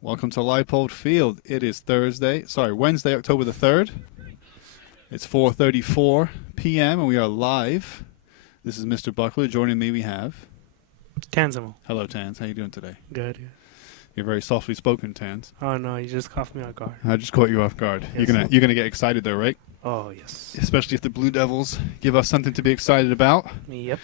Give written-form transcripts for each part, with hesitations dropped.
Welcome to Leipold Field. It is Wednesday, October the 3rd. It's 4:34 p.m. and we are live. This is Mr. Buckler. Joining me we have Tanzimo. Hello, Tans. How you doing today? Good. You're very softly spoken, Tans. Oh no, you just caught me off guard. I just caught you off guard. Yes. You're gonna get excited though, right? Oh yes. Especially if the Blue Devils give us something to be excited about, Yep.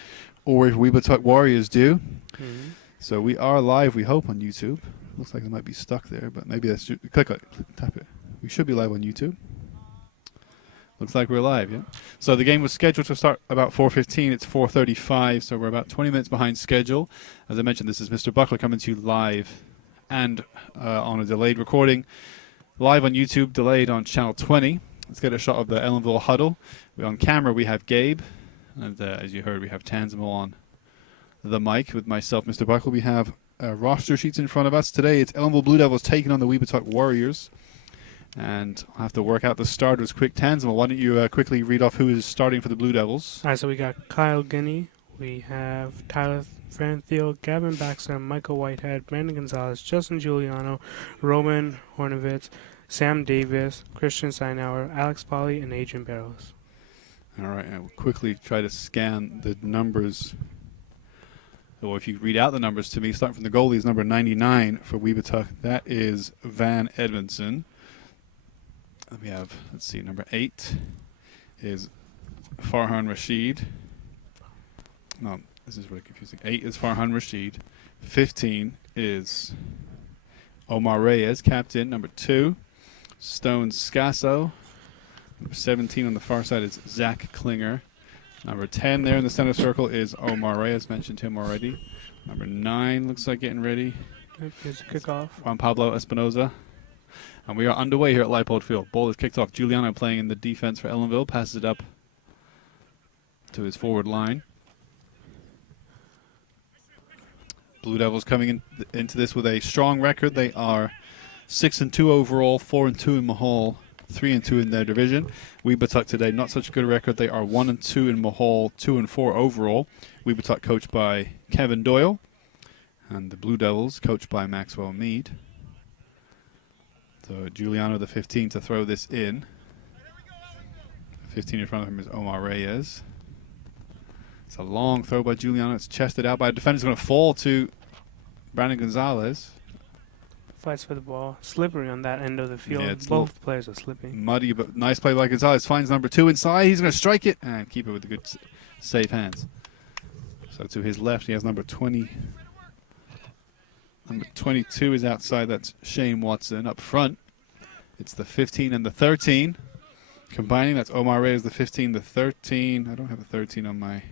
or if Webutuck Warriors do. Mm-hmm. So we are live. We hope on YouTube. Looks like it might be stuck there, but maybe that's click it, tap it. We should be live on YouTube. Looks like we're live, yeah. So the game was scheduled to start about 4:15. It's 4:35, so we're about 20 minutes behind schedule. As I mentioned, this is Mr. Buckler coming to you live and on a delayed recording. Live on YouTube, delayed on channel 20. Let's get a shot of the Ellenville huddle. On camera, we have Gabe. And as you heard, we have Tanzimo on the mic with myself, Mr. Buckler. We have roster sheets in front of us. Today, it's Ellenville Blue Devils taking on the Webutuck Warriors. And I'll have to work out the starters quick. Tanzimo, why don't you quickly read off who is starting for the Blue Devils? All right, so we got Kyle Guinea. We have Tyler Franthil, Gavin Baxter, Michael Whitehead, Brandon Gonzalez, Justin Giuliano, Roman Hornovitz, Sam Davis, Christian Steinauer, Alex Polly, and Adrian Barrows. All right, I will quickly try to scan the numbers. Well, if you read out the numbers to me, starting from the goalies, number 99 for Webutuck, that is Van Edmondson. We have, let's see, number 8 is Farhan Rashid. No, this is really confusing. 8 is Farhan Rashid. 15 is Omar Reyes, captain. Number 2, Stone Scasso. Number 17 on the far side is Zach Klinger. Number 10 there in the center circle is Omar Reyes. Mentioned him already. Number 9 looks like getting ready. Here's a kickoff. Juan Pablo Espinoza. And we are underway here at Leipold Field. Ball is kicked off. Giuliano playing in the defense for Ellenville. Passes it up to his forward line. Blue Devils coming into this with a strong record. They are 6-2 overall, 4-2 in Mahal, 3-2 in their division. Webutuck today, not such a good record. They are 1-2 in Mahal, 2-4 overall. Webutuck coached by Kevin Doyle. And the Blue Devils coached by Maxwell Mead. So Giuliano, the 15, to throw this in. 15 in front of him is Omar Reyes. It's a long throw by Giuliano. It's chested out by a defender. It's going to fall to Brandon Gonzalez. Fights for the ball. Slippery on that end of the field. Yeah, both players are slipping. Muddy, but nice play by Gonzalez. Finds number 2 inside. He's going to strike it and keep it with the good safe hands. So to his left, he has number 20. Number 22 is outside. That's Shane Watson. Up front, it's the 15 and the 13. Combining, that's Omar Reyes, the 15, the 13. I don't have a 13 on my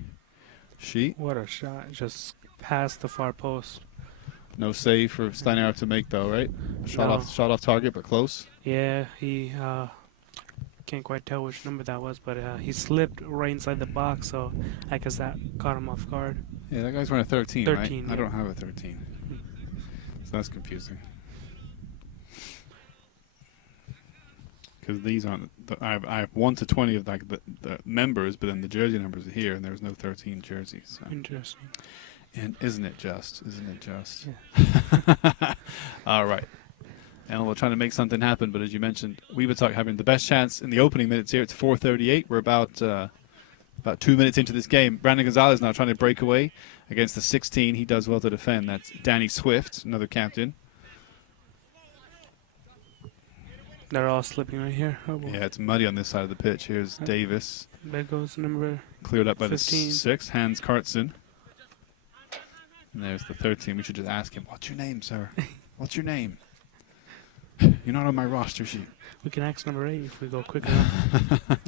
sheet. What a shot. Just past the far post. No save for Steinauer to make, though, right? Shot off target, but close. Yeah, he can't quite tell which number that was, but he slipped right inside the box, so I guess that caught him off guard. Yeah, that guy's wearing a 13, 13, right? yeah. I don't have a 13. So that's confusing. Because these aren't, I have 1 to 20 of like the members, but then the jersey numbers are here, and there's no 13 jerseys. So. Interesting. And isn't it just? Isn't it just? Yeah. All right. And we're trying to make something happen, but as you mentioned, Webutuck having the best chance in the opening minutes here. It's 4:38. We're about 2 minutes into this game. Brandon Gonzalez now trying to break away against the 16. He does well to defend. That's Danny Swift, another captain. They're all slipping right here. Oh, Yeah, it's muddy on this side of the pitch. Here's Davis. There goes number Cleared up by 15. the 6, Hans Kartson. And there's the 13. We should just ask him, what's your name, sir? What's your name? You're not on my roster sheet. We can ask number 8 if we go quick enough.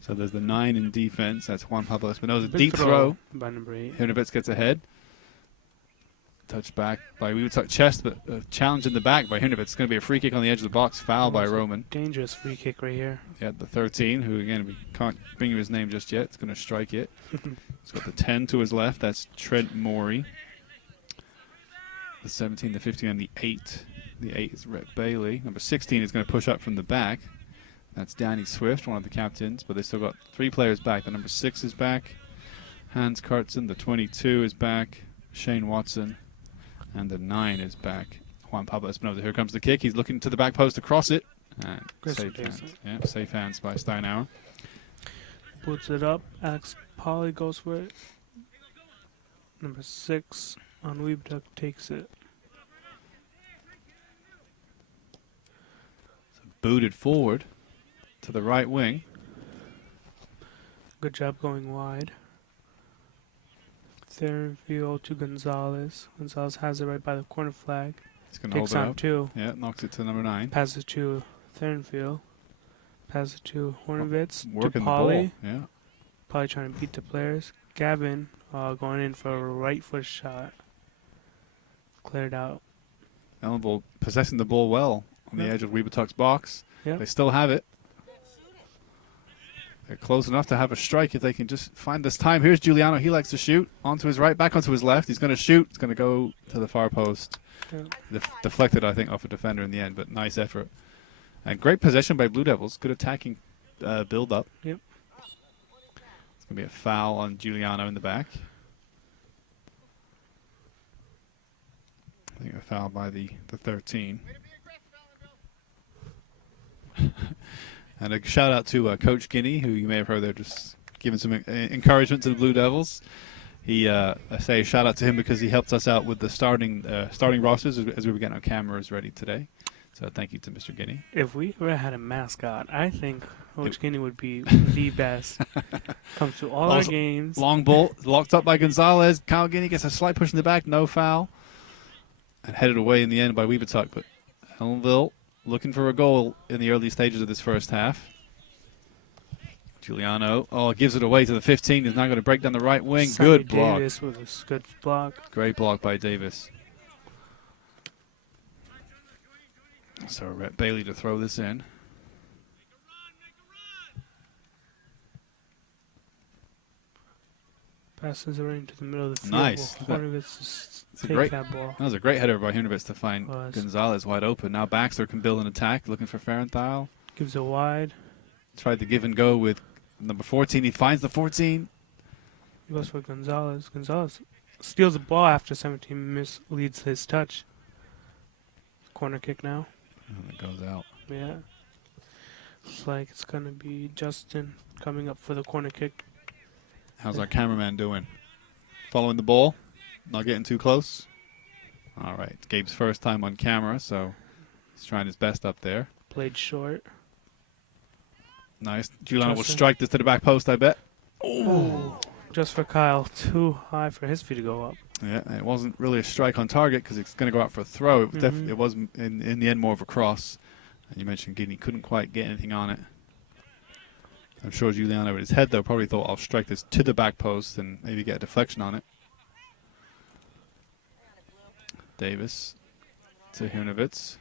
So there's the 9 in defense. That's Juan Pablo Espinoza. Big Deep throw. by number 8. Hirnovitz gets ahead. Touch back by Webutuck chest, but challenge in the back by Hirnovitz. It's going to be a free kick on the edge of the box. Foul by Roman. Dangerous free kick right here. Yeah, the 13, who again we can't bring you his name just yet. It's going to strike it. He's got the 10 to his left. That's Trent Morey. The 17, the 15, and the 8. The 8 is Rhett Bailey. Number 16 is going to push up from the back. That's Danny Swift, one of the captains, but they still got 3 players back. The number 6 is back. Hans Kartzen, the 22 is back. Shane Watson, and the 9 is back. Juan Pablo Espinoza. Here comes the kick. He's looking to the back post to cross it. And safe hands. Yeah, safe hands by Steinauer. Puts it up. Alex Polly goes for it. Number 6 on Webutuck takes it. So booted forward to the right wing. Good job going wide. Therinfield to Gonzalez. Gonzalez has it right by the corner flag. He's going to hold Takes it on up. 2. Yeah, knocks it to number 9. Passes it to Therinfield. Passes it to Hornivitz. Working to the Polly. ball. Yeah. Polly trying to beat the players. Gavin going in for a right foot shot. Cleared out. Ellenville possessing the ball well on the edge of Webutuck's box. Yep. They still have it. They're close enough to have a strike if they can just find this time. Here's Giuliano. He likes to shoot. Onto his right, back onto his left. He's going to shoot. It's going to go to the far post. Yeah. Deflected, I think, off a defender in the end, but nice effort. And great possession by Blue Devils. Good attacking build-up. Yep. It's going to be a foul on Giuliano in the back. I think a foul by the 13. And a shout out to Coach Guinea, who you may have heard there just giving some encouragement to the Blue Devils. I say a shout out to him because he helped us out with the starting rosters as we were getting our cameras ready today. So thank you to Mr. Guinea. If we ever had a mascot, I think Coach Guinea would be the best. Comes to all our games. Long ball, locked up by Gonzalez. Kyle Guinea gets a slight push in the back, no foul. And headed away in the end by Webutuck. But Ellenville looking for a goal in the early stages of this first half. Giuliano, gives it away to the 15. He's now going to break down the right wing. Sammy Good block. Davis with a good block. Great block by Davis. So Rhett Bailey to throw this in. Passes it right into the middle of the field. Nice. Hornivitz Great. that ball. That was a great header by Hornivitz to find Gonzalez wide open. Now Baxter can build an attack, looking for Farenthal. Gives it wide. Tried to give and go with number 14. He finds the 14. He goes for Gonzalez. Gonzalez steals the ball after 17 misleads his touch. Corner kick now. And it goes out. Yeah. Looks like it's going to be Justin coming up for the corner kick. How's our cameraman doing? Following the ball? Not getting too close? All right. It's Gabe's first time on camera, so he's trying his best up there. Played short. Nice. Giuliano will strike this to the back post, I bet. Oh, just for Kyle. Too high for his feet to go up. Yeah, it wasn't really a strike on target because it's going to go out for a throw. It was, it was in the end more of a cross. And you mentioned Guinea couldn't quite get anything on it. I'm sure Giuliano with his head, though, probably thought I'll strike this to the back post and maybe get a deflection on it. Davis to Hornivitz.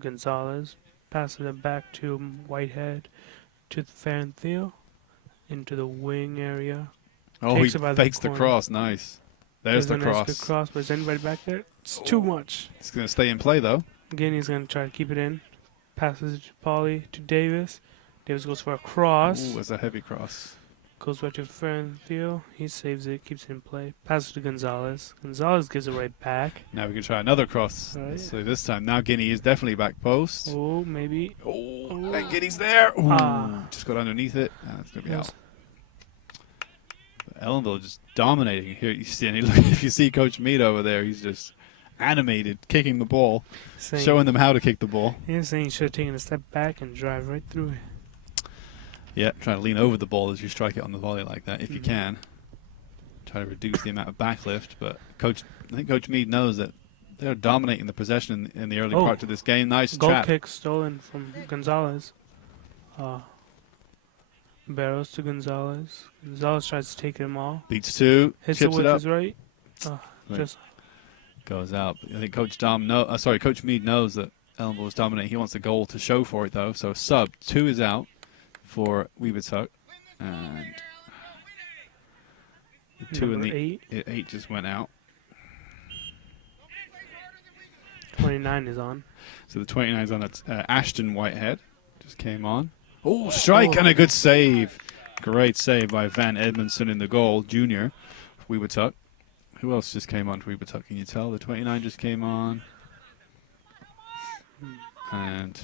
Gonzalez passes it back to Whitehead to the Farenthal into the wing area. Oh, he fakes the cross. Nice. There's the cross. Nice good cross, but is anybody back there? It's too much. It's going to stay in play, though. Guinea's going to try to keep it in. Passes it to Polly to Davis. Davis goes for a cross. Ooh, it's a heavy cross. Goes right to Farenthal. He saves it, keeps it in play. Passes to Gonzalez. Gonzalez gives it right back. Now we can try another cross. Right. So this time, now Guinea is definitely back post. Oh, maybe. Oh, and Guinea's there. Just got underneath it. And it's going to be out. But Ellenville just dominating. Here you see, if you see Coach Mead over there, he's just animated, kicking the ball, showing them how to kick the ball. He's saying you should have taken a step back and drive right through it. Yeah, try to lean over the ball as you strike it on the volley like that, if you can. Try to reduce the amount of backlift, but I think Coach Mead knows that they're dominating the possession in the early part of this game. Nice goal trap. Kick stolen from Gonzalez. Barrows to Gonzalez. Gonzalez tries to take them all. Beats two. Hits chips it with it up. his right. Just goes out. I think Coach Mead knows that Ellenville is dominating. He wants a goal to show for it, though. So sub 2 is out for Webutuck. And the 2 and the 8 just went out. 29 is on. So the 29 is on. That's Ashton Whitehead. just came on. Oh, strike and a good save. Great save by Van Edmondson in the goal, junior. Webutuck. Who else just came on for Webutuck? Can you tell? The 29 just came on. And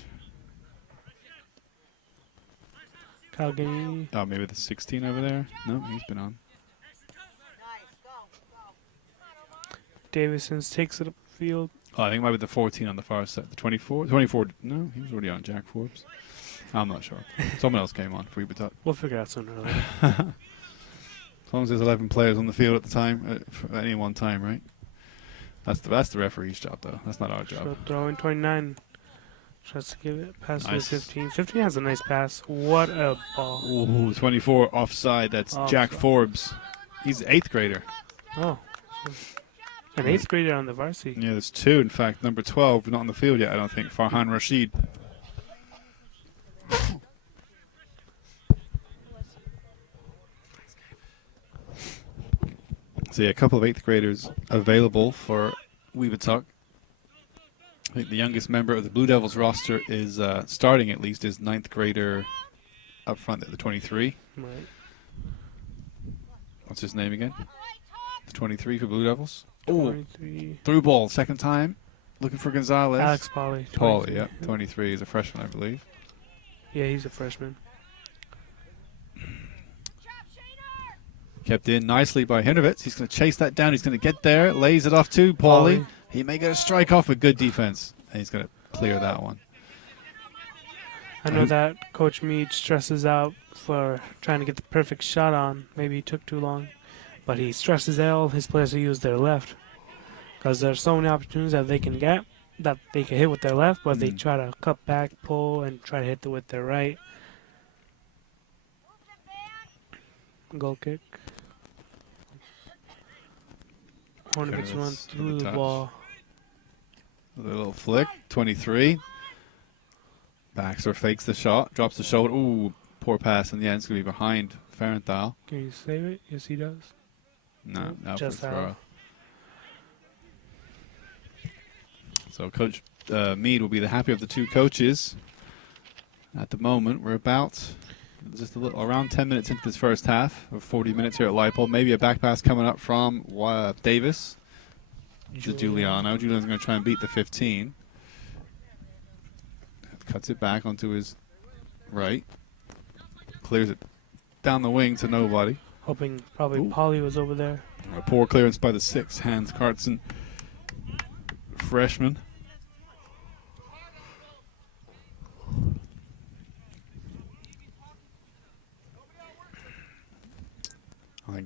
Calgary. oh, maybe the 16 over there. No, he's been on. Davison takes it up the field. Oh, I think it might be the 14 on the far side. The 24? 24. No, he was already on Jack Forbes. I'm not sure. Someone else came on for Webutuck. We'll figure out sooner or later. As long as there's 11 players on the field at the time, at any one time, right? That's the referee's job, though. That's not our job. So throw in 29. Tries to give it pass Nice. to 15. 15 has a nice pass. What a ball. Ooh, 24 offside. That's Jack Forbes. He's an 8th grader. Oh. An 8th grader on the varsity. Yeah, there's 2, in fact. Number 12, not on the field yet, I don't think. Farhan Rashid. So, yeah, a couple of 8th graders available for Webutuck. I think the youngest member of the Blue Devils roster is starting, at least, is 9th grader up front at the 23. Right. What's his name again? The 23 for Blue Devils. 23. Through ball, second time. Looking for Gonzalez. Alex Pauly. Pauly, yeah. 23 is a freshman, I believe. Yeah, he's a freshman. Kept in nicely by Hinovitz. He's going to chase that down. He's going to get there. Lays it off to Pauly. He may get a strike off with good defense. And he's going to clear that one. I know that Coach Meade stresses out for trying to get the perfect shot on. Maybe he took too long. But he stresses out all his players to use their left. Because there's so many opportunities that they can get, that they can hit with their left, but they try to cut back, pull, and try to hit with their right. Goal kick. Hornets run through the ball. A little flick. 23. Baxter fakes the shot. Drops the shoulder. Ooh, poor pass in the end. It's going to be behind Farenthal. Can you save it? Yes, he does. No, now for a Just throw. out. So Coach Meade will be the happy of the two coaches. At the moment, we're about just around 10 minutes into this first half of 40 minutes here at Leipold. Maybe a back pass coming up from Davis to Giuliano. Giuliano's going to try and beat the 15. Cuts it back onto his right. Clears it down the wing to nobody. Hoping probably Pauly was over there. A poor clearance by the 6, Hans Cartson, freshman.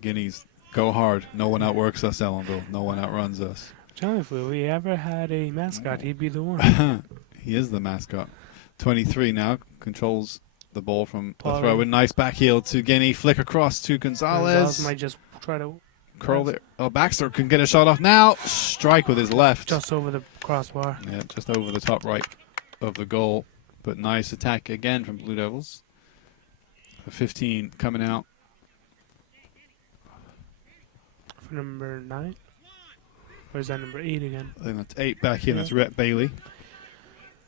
Guineas go hard. No one outworks us, Ellenville. No one outruns us. John, if we ever had a mascot, he'd be the one. He is the mascot. 23 now controls the ball from the Pauly. throw. A nice back heel to Guinea. Flick across to Gonzalez. Might just try to Curl there. Oh, Baxter can get a shot off now. Strike with his left. just over the crossbar. Yeah, just over the top right of the goal. But nice attack again from Blue Devils. The 15 coming out. For number 9? Or is that number 8 again? I think that's 8 back in. That's Rhett Bailey.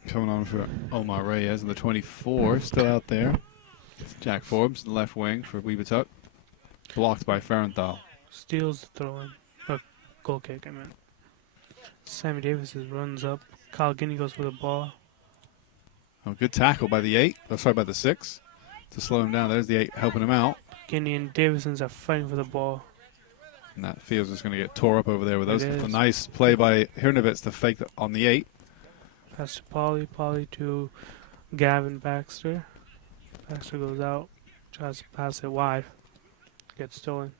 Coming on for Omar Reyes. And the 24 still out there. It's Jack Forbes, the left wing for Webutuck. Blocked by Farenthal. Steals the throw in. Goal kick, I meant. Sammy Davis runs up. Kyle Guinea goes for the ball. Oh, good tackle by the 8. Oh, sorry, by the 6. To slow him down. There's the 8 helping him out. Guinea and Davisons are fighting for the ball. And that field's just going to get tore up over there with those. It A is. nice play by Hirnovitz to fake on the 8. Pass to Pauly. Pauly to Gavin Baxter. Baxter goes out. Tries to pass it wide. Gets stolen.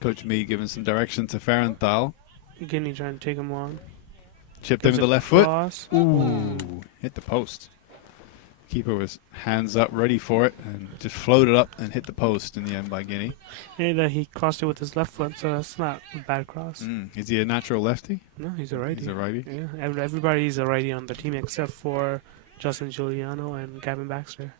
Coach Meade giving some direction to Farenthal. Guinea trying to take him on. Chipped in with the left foot. Ooh, hit the post. Keeper was hands up, ready for it, and just floated up and hit the post in the end by Guinea. And he crossed it with his left foot, so that's not a bad cross. Is he a natural lefty? No, he's a righty. He's a righty. Yeah, everybody's a righty on the team except for Justin Giuliano and Gavin Baxter.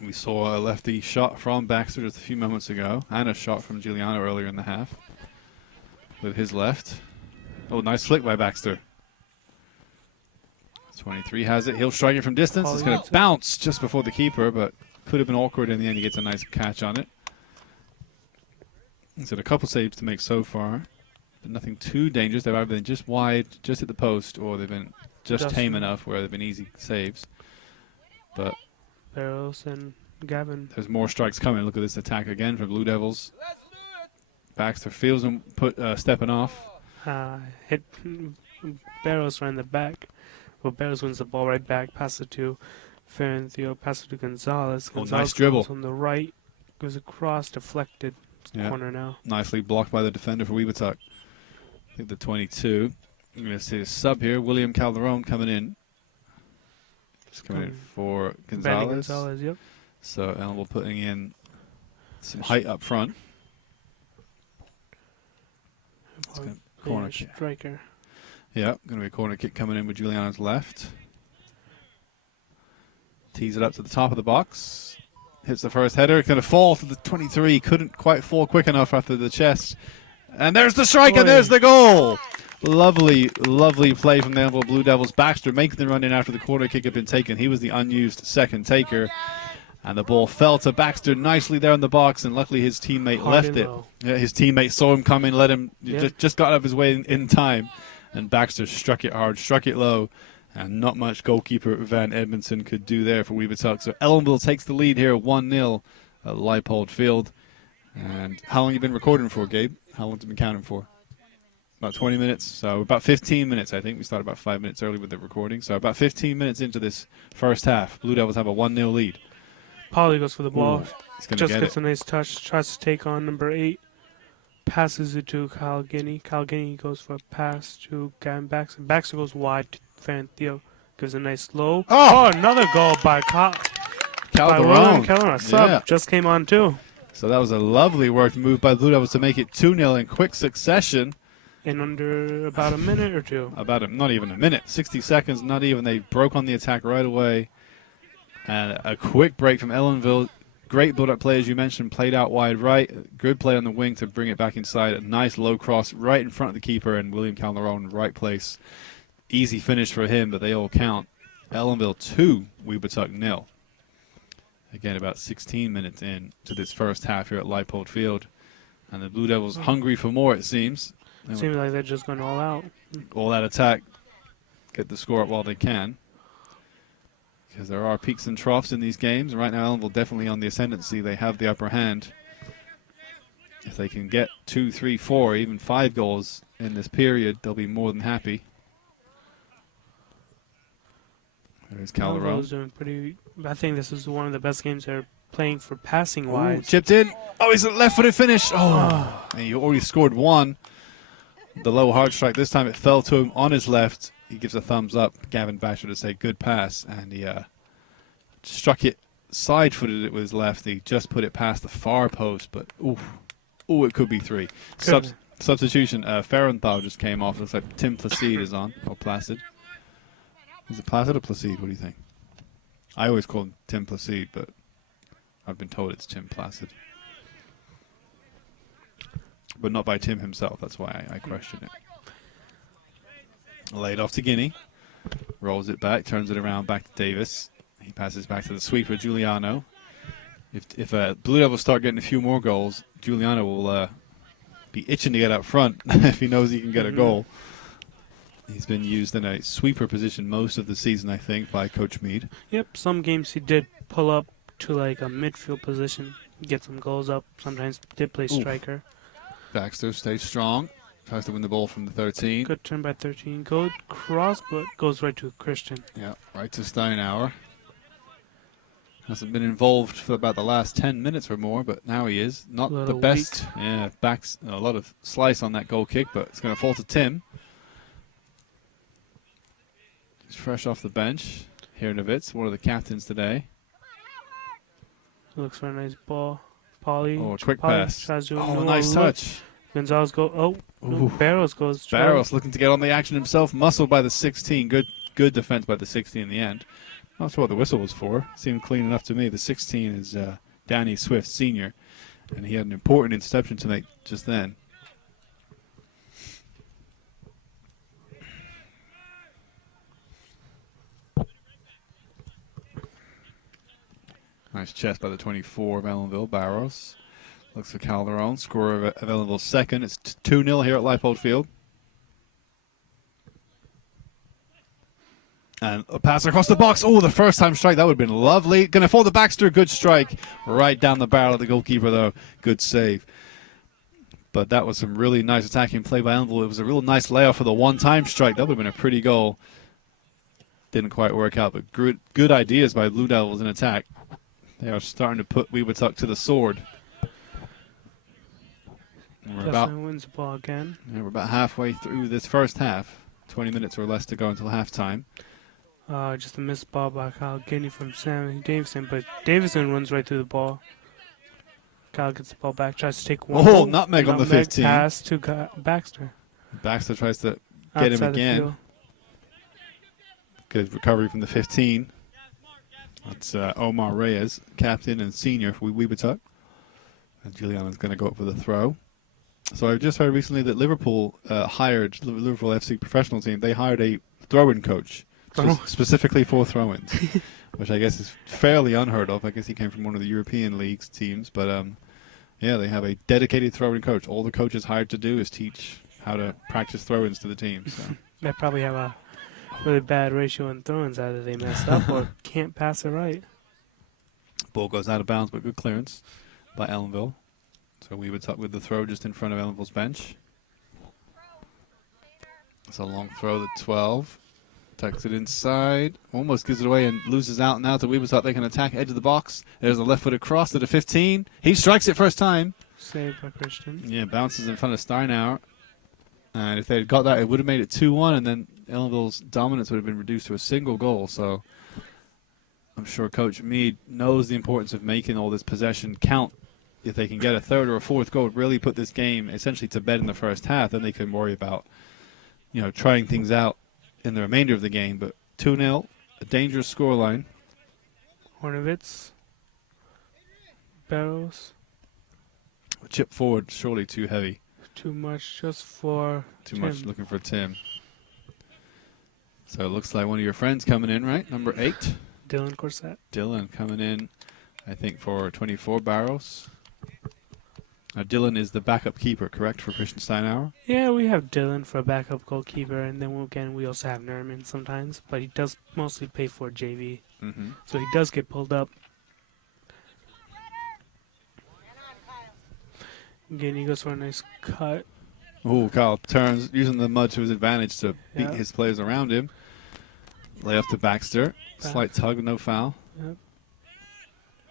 We saw a lefty shot from Baxter just a few moments ago, and a shot from Giuliano earlier in the half with his left. Oh, nice flick by Baxter. 23 has it. He'll strike it from distance. It's going to bounce just before the keeper, but could have been awkward in the end. He gets a nice catch on it. He's had a couple saves to make so far, but nothing too dangerous. They've either been just wide, just at the post, or they've been just tame enough where they've been easy saves. But Barrows and Gavin. There's more strikes coming. Look at this attack again from Blue Devils. Baxter feels him stepping off. Hit Barrows right in the back. Well, Barrows wins the ball right back. Pass it to Ferenthiel. Pass it to Gonzalez. Nice dribble. On the right. Goes across. Deflected. Corner now. Nicely blocked by the defender for Webutuck. I think the 22. You're going to see a sub here. William Calderon coming in. Just coming in for Gonzalez. Gonzalez, yep. So Ellenville putting in some height up front. Corner kick. Striker. Yeah, going to be a corner kick coming in with Giuliano's left. Tees it up to the top of the box. Hits the first header. Going to fall to the 23. Couldn't quite fall quick enough after the chest. And there's the strike, and there's the goal. Lovely, lovely play from the Ellenville Blue Devils. Baxter making the run in after the corner kick had been taken. He was the unused second taker. And the ball fell to Baxter nicely there in the box, and luckily his teammate left it. Yeah, his teammate saw him coming, let him just got out of his way in time, and Baxter struck it hard, struck it low, and not much goalkeeper Van Edmondson could do there for Webutuck. So Ellenville takes the lead here, 1-0 at Leipold Field. And how long have you been recording for, Gabe? How long have you been counting for? About 20 minutes, so about 15 minutes, I think. We started about 5 minutes early with the recording, so about 15 minutes into this first half. Blue Devils have a 1-0 lead. Polly goes for the ball. Just gets a nice touch. Tries to take on number 8. Passes it to Kyle Guinea. Kyle Guinea goes for a pass to Gavin Baxter. Baxter goes wide to Ferenthiel. Gives a nice low. Oh, another goal by Calderon. Calderon. Sub just came on too. So that was a lovely worked move by Blue Devils to make it 2-0 in quick succession. In under about a minute or two. Not even a minute. 60 seconds, not even. They broke on the attack right away. And a quick break from Ellenville. Great build-up play, as you mentioned, played out wide right. Good play on the wing to bring it back inside. A nice low cross right in front of the keeper, and William Calderon in the right place. Easy finish for him, but they all count. Ellenville 2, Webutuck 0. Again, about 16 minutes in to this first half here at Leipold Field. And the Blue Devils hungry for more, it seems. Seems like they're just going all out. All that attack. Get the score up while they can. Because there are peaks and troughs in these games. Right now, Ellenville definitely on the ascendancy. They have the upper hand. If they can get 2, 3, 4, even 5 goals in this period, they'll be more than happy. There's Calderon. Doing pretty. I think this is one of the best games they're playing for passing wise. Chipped in. Oh, he's a left-footed finish. Oh, and he already scored one. The low hard strike. This time it fell to him on his left. He gives a thumbs up, Gavin Baxter, to say good pass, and he struck it, side-footed it with his left. He just put it past the far post, but it could be 3. Substitution, Ferenthal just came off. Looks like Tim Placide is on, or Placid. Is it Placid or Placide? What do you think? I always call him Tim Placide, but I've been told it's Tim Placid. But not by Tim himself, that's why I question it. Laid off to Guinea. Rolls it back, turns it around back to Davis. He passes back to the sweeper, Giuliano. If Blue Devils start getting a few more goals, Giuliano will be itching to get up front if he knows he can get a goal. He's been used in a sweeper position most of the season, I think, by Coach Meade. Yep, some games he did pull up to like a midfield position, get some goals up. Sometimes did play striker. Baxter stays strong. Tries to win the ball from the 13. Good turn by 13. Good cross, but goes right to Christian. Yeah, right to Steinauer. Hasn't been involved for about the last 10 minutes or more, but now he is. Not the best. Weak. Yeah, backs a lot of slice on that goal kick, but it's going to fall to Tim. He's fresh off the bench. Hirnovitz, one of the captains today. Looks for a nice ball. Polly. Oh, quick pass. Nice touch. Gonzalez go. Barrows goes. Barrows looking to get on the action himself. Muscled by the 16. Good defense by the 16 in the end. Not sure what the whistle was for. Seemed clean enough to me. The 16 is Danny Swift, senior, and he had an important interception to make just then. Nice chest by the 24 of Ellenville. Barros looks for Calderon. Scorer of Ellenville's second. It's 2-0 here at Leipold Field. And a pass across the box. Oh, the first time strike. That would have been lovely. Going to fall to Baxter. Good strike. Right down the barrel of the goalkeeper, though. Good save. But that was some really nice attacking play by Ellenville. It was a real nice layoff for the one-time strike. That would have been a pretty goal. Didn't quite work out, but good ideas by Blue Devils in attack. They are starting to put Webutuck to the sword. Wins the ball again. Yeah, we're about halfway through this first half. 20 minutes or less to go until halftime. Just a missed ball by Kyle Guinea from Sam Davison, but Davison runs right through the ball. Kyle gets the ball back, tries to take one. Oh, nutmeg on the 15. Pass to Baxter. Baxter tries to get him again. Good recovery from the 15. That's Omar Reyes, captain and senior for Webutuck. And Giuliano's going to go up for the throw. So I've just heard recently that Liverpool Liverpool FC professional team, they hired a throw-in coach specifically for throw-ins, which I guess is fairly unheard of. I guess he came from one of the European leagues teams, but yeah, they have a dedicated throw-in coach. All the coach is hired to do is teach how to practice throw-ins to the team. So. They probably have a really bad ratio in throw-ins. Either they mess up or can't pass it right. Ball goes out of bounds, but good clearance by Ellenville. So we would talk with the throw just in front of Ellenville's bench. It's a long throw to 12. Tucks it inside. Almost gives it away and loses out now to Webutuck. They can attack edge of the box. There's a left-footed cross to the 15. He strikes it first time. Saved by Christian. Yeah, bounces in front of Steinauer. And if they had got that, it would have made it 2-1, and then Ellenville's dominance would have been reduced to a single goal. So I'm sure Coach Meade knows the importance of making all this possession count. If they can get a third or a fourth goal, really put this game essentially to bed in the first half, then they can worry about, trying things out in the remainder of the game. But 2-0, a dangerous scoreline. Hornevitz. Barrows. A chip forward, surely too heavy. Too much just for Too Tim. much looking for Tim. So it looks like one of your friends coming in, right? Number 8. Dylan Corsett. Dylan coming in, I think, for 24 Barrows. Dylan is the backup keeper, correct, for Christian Steinauer? Yeah, we have Dylan for a backup goalkeeper, and then we also have Nerman sometimes, but he does mostly pay for JV. Mm-hmm. So he does get pulled up. Again, he goes for a nice cut. Oh, Kyle turns, using the mud to his advantage to beat his players around him. Lay off to Baxter. Slight tug, no foul. Yep.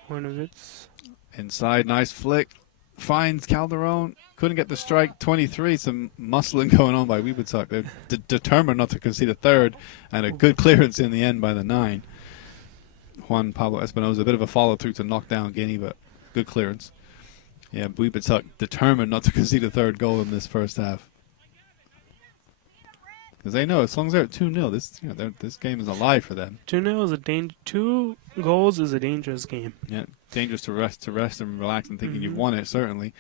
Hornevitz. Inside, nice flick. Finds Calderon. Couldn't get the strike. 23. Some muscling going on by Webutuck. They're determined not to concede a third. And a good clearance in the end by the 9. Juan Pablo Espinosa. A bit of a follow-through to knock down Guinea, but good clearance. Yeah, Webutuck determined not to concede a third goal in this first half. Because they know as long as they're at 2-0, this game is alive for them. 2-0 is 2 goals is a dangerous game. Yeah, dangerous to rest and relax and thinking you've won it, certainly.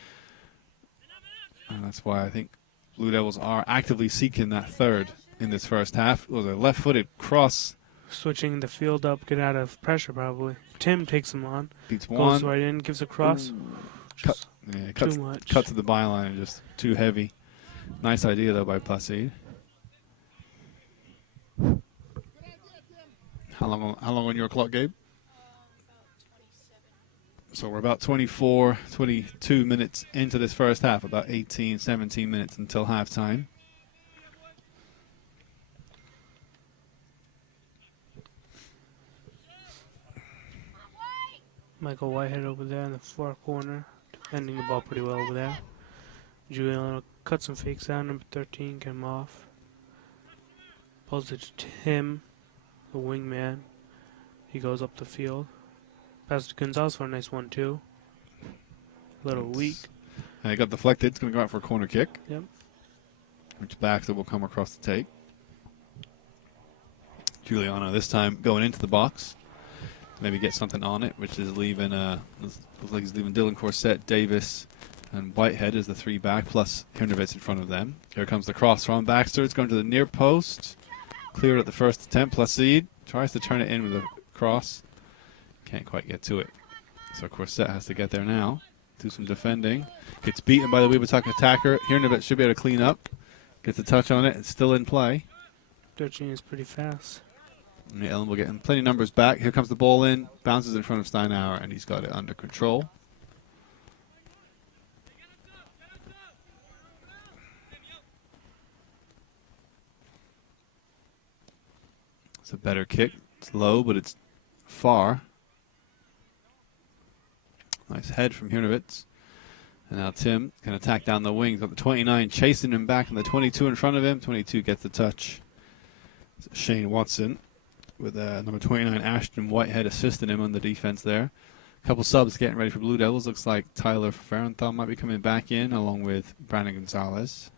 And that's why I think Blue Devils are actively seeking that third in this first half. It was a left-footed cross. Switching the field up, get out of pressure probably. Tim takes him on. Beats goes one. Right in, gives a cross. Cut too much. Cut to the byline and just too heavy. Nice idea, though, by Placide. How long on your clock, Gabe? So we're about 22 minutes into this first half, about 18, 17 minutes until halftime. Michael Whitehead over there in the far corner, defending the ball pretty well over there. Giuliano cuts some fakes out, number 13, get him off. Pulls it to Tim, the wingman. He goes up the field. Passes to Gonzalez for a nice 1-2. A little weak. And it got deflected. It's going to go out for a corner kick. Yep. Which Baxter will come across the take. Giuliano this time going into the box. Maybe get something on it, which is leaving, looks like he's leaving Dylan Corsett, Davis, and Whitehead as the 3 back, plus Hirnovitz in front of them. Here comes the cross from Baxter. It's going to the near post. Cleared at the first attempt. Placide tries to turn it in with a cross. Can't quite get to it. So Corset has to get there now. Do some defending. Gets beaten by the Webutuck attacker. Hirnovitz should be able to clean up. Gets a touch on it. It's still in play. 13 is pretty fast. And Ellenville getting plenty of numbers back. Here comes the ball in. Bounces in front of Steinauer, and he's got it under control. It's a better kick. It's low, but it's far. Nice head from Hirnovitz. And now Tim can attack down the wing. He's got the 29 chasing him back, and the 22 in front of him. 22 gets the touch. It's Shane Watson with number 29 Ashton Whitehead assisting him on the defense there. A couple subs getting ready for Blue Devils. Looks like Tyler Farrenthal might be coming back in along with Brandon Gonzalez.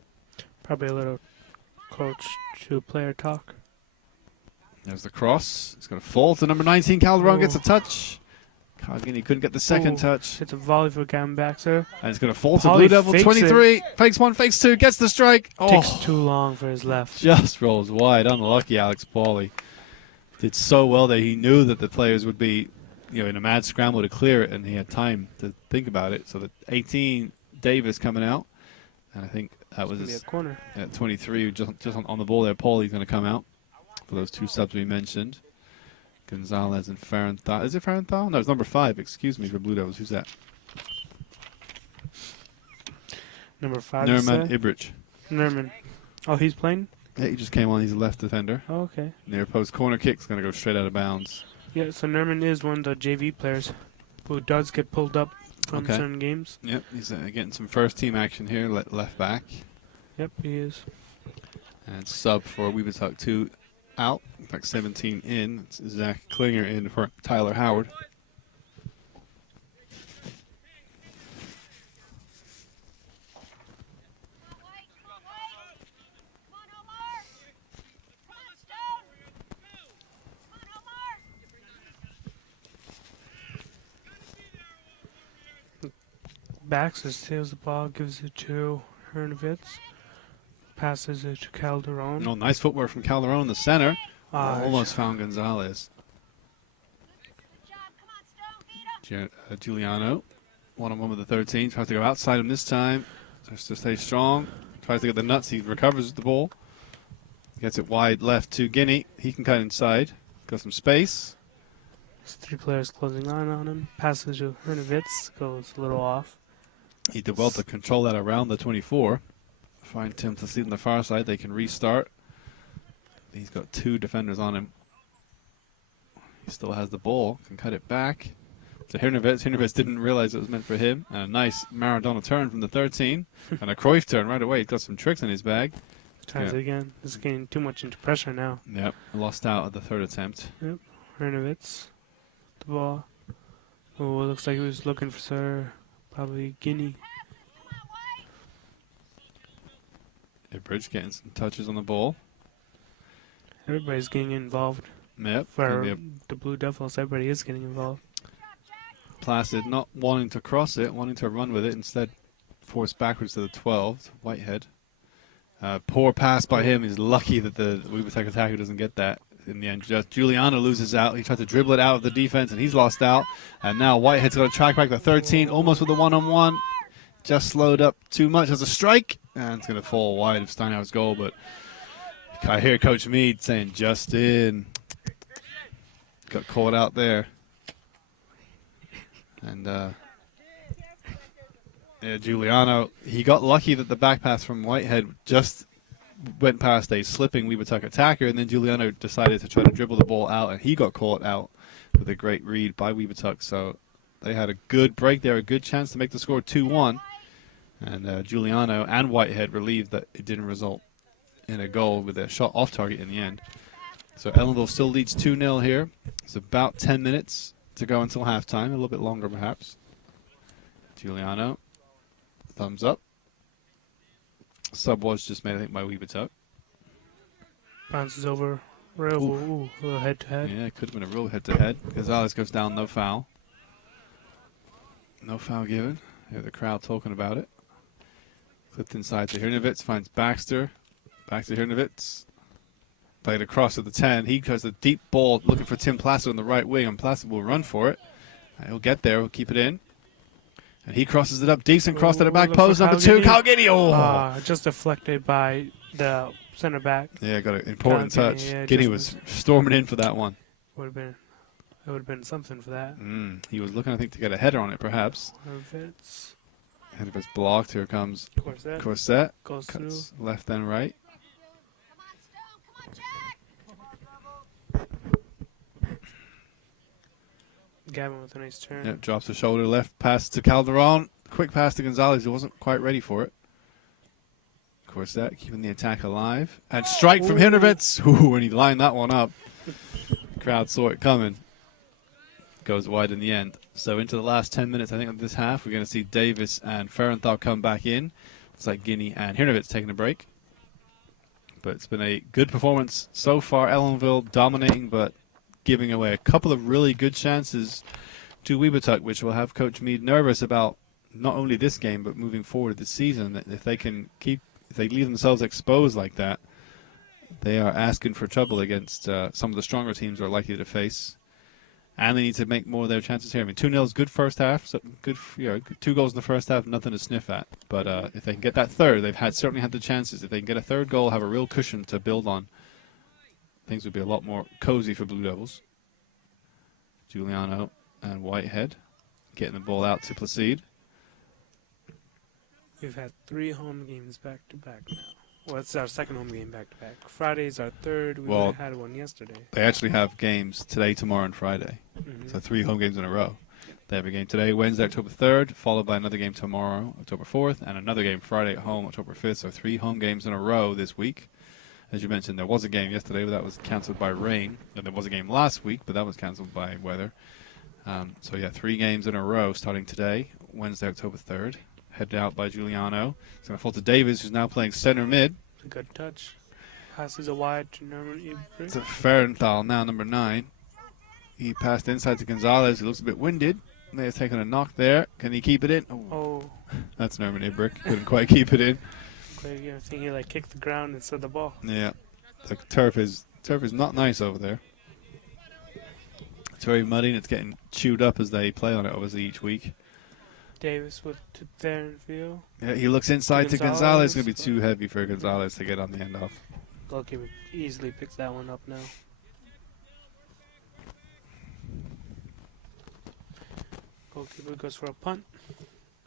Probably a little coach to player talk. There's the cross. It's going to fall to number 19. Calderon gets a touch. He couldn't get the second touch. It's a volley for Gavin Baxter. And it's going to fall to Blue Devil. 23. Fakes one, fakes two, gets the strike. Takes too long for his left. Just rolls wide. Unlucky Alex Pauly. Did so well that he knew that the players would be, in a mad scramble to clear it, and he had time to think about it. So the 18 Davis coming out, and I think that was a corner. 23 just on the ball there. Pauly's going to come out for those two subs we mentioned. Gonzalez and Farrenthal. Is it Farrenthal? No, it's number 5. Excuse me for Blue Devils. Who's that? Number 5. Nerman Ibrich. Nerman. Oh, he's playing? Yeah, he just came on. He's a left defender. Oh, okay. Near post corner kick's going to go straight out of bounds. Yeah, so Nerman is one of the JV players who does get pulled up from certain games. Yep, he's getting some first team action here, left back. Yep, he is. And sub for Webutuck 2 out. In fact, 17 in. It's Zach Klinger in for Tyler Howard. Baxter steals the ball, gives it to Hirnovitz, passes it to Calderon. Oh, nice footwork from Calderon in the center. Almost Ah, found Gonzalez. Giuliano, one-on-one with the 13. Tries to go outside him this time. Tries to stay strong. Tries to get the nuts. He recovers the ball. Gets it wide left to Guinea. He can cut inside. Got some space. There's 3 players closing on him. Passes to Hirnovitz, goes a little off. He did well to control that around the 24. Find Tim to see on the far side. They can restart. He's got 2 defenders on him. He still has the ball. Can cut it back to Hirnovitz. Hirnovitz didn't realize it was meant for him. And a nice Maradona turn from the 13. And a Cruyff turn right away. He's got some tricks in his bag. Tries it again. This is getting too much into pressure now. Yep. Lost out at the 3rd attempt. Yep. Hirnovitz. The ball. Oh, it looks like he was looking for probably Guinea. Bridge getting some touches on the ball. Everybody's getting involved. Yep. For the Blue Devils, everybody is getting involved. Placid not wanting to cross it, wanting to run with it, instead forced backwards to the 12, to Whitehead. Poor pass by him. He's lucky that the Webutuck attacker doesn't get that in the end. Just Giuliano loses out. He tried to dribble it out of the defense, and he's lost out. And now Whitehead's got to track back the 13, almost with the one-on-one. Just slowed up too much as a strike, and it's going to fall wide of Steinhauer's goal. But I hear Coach Meade saying, just in. Got caught out there. And Giuliano, he got lucky that the back pass from Whitehead just went past a slipping Webutuck attacker, and then Giuliano decided to try to dribble the ball out, and he got caught out with a great read by Webutuck. So they had a good break there, a good chance to make the score 2-1. And Giuliano and Whitehead relieved that it didn't result in a goal with a shot off target in the end. So Ellenville still leads 2-0 here. It's about 10 minutes to go until halftime, a little bit longer perhaps. Giuliano, thumbs up. Sub was just made, I think, by Webutuck. Bounces over. Ooh, a little head-to-head. Yeah, it could have been a real head-to-head. Gonzalez goes down, no foul. No foul given. Hear the crowd talking about it. Clipped inside to Hirnovitz, finds Baxter. Back to Hirnovitz. Played across to the 10. He has a deep ball looking for Tim Placid on the right wing, and Placid will run for it. He'll get there. He'll keep it in. And he crosses it up. Decent cross to the Ooh, back looks for post. Number 2, Calgini. Calgini. Oh! Just deflected by the center back. Yeah, got an important Calgini, touch. yeah, Guinea just was storming in for that one. It would have been something for that. He was looking, I think, to get a header on it, perhaps. And if it's blocked, here comes Corset. Goes through. Cuts left then right. Gavin with a nice turn. Yep, drops the shoulder left, pass to Calderon. Quick pass to Gonzalez. He wasn't quite ready for it. Corset keeping the attack alive. And strike from Hinovitz. Ooh, and he lined that one up. Crowd saw it coming. Goes wide in the end. So into the last 10 minutes, I think, of this half, we're going to see Davis and Ferenthal come back in. It's like Guinea and Hinovitz taking a break. But it's been a good performance so far. Ellenville dominating, but giving away a couple of really good chances to Webutuck, which will have Coach Meade nervous about not only this game, but moving forward this season. That if they leave themselves exposed like that, they are asking for trouble against some of the stronger teams they're likely to face. And they need to make more of their chances here. I mean, 2-0 is good first half. So good, 2 goals in the first half, nothing to sniff at. But if they can get that third, they've certainly had the chances. If they can get a third goal, have a real cushion to build on, things would be a lot more cozy for Blue Devils. Giuliano and Whitehead getting the ball out to Placide. We've had 3 home games back to back now. Well, it's our second home game back to back. Friday's our third. We had one yesterday. They actually have games today, tomorrow, and Friday. So 3 home games in a row. They have a game today, Wednesday, October 3rd, followed by another game tomorrow, October 4th, and another game Friday at home, October 5th. So 3 home games in a row this week. As you mentioned, there was a game yesterday, but that was canceled by rain. And there was a game last week, but that was canceled by weather. So, yeah, 3 games in a row starting today, Wednesday, October 3rd. Headed out by Giuliano. It's going to fall to Davis, who's now playing center mid. A good touch. Passes a wide to Norman Ibri. It's a Ferenthal, now number 9. He passed inside to Gonzalez, who looks a bit winded. May have taken a knock there. Can he keep it in? Oh. That's Norman Ibrick. Couldn't quite keep it in. I think he kicked the ground instead of the ball. Yeah. The turf is not nice over there. It's very muddy and it's getting chewed up as they play on it, obviously, each week. Davis with there in field. Yeah, he looks inside to Gonzalez. It's going to be too heavy for Gonzalez to get on the end off. Goalkeeper easily picks that one up now. Goalkeeper goes for a punt.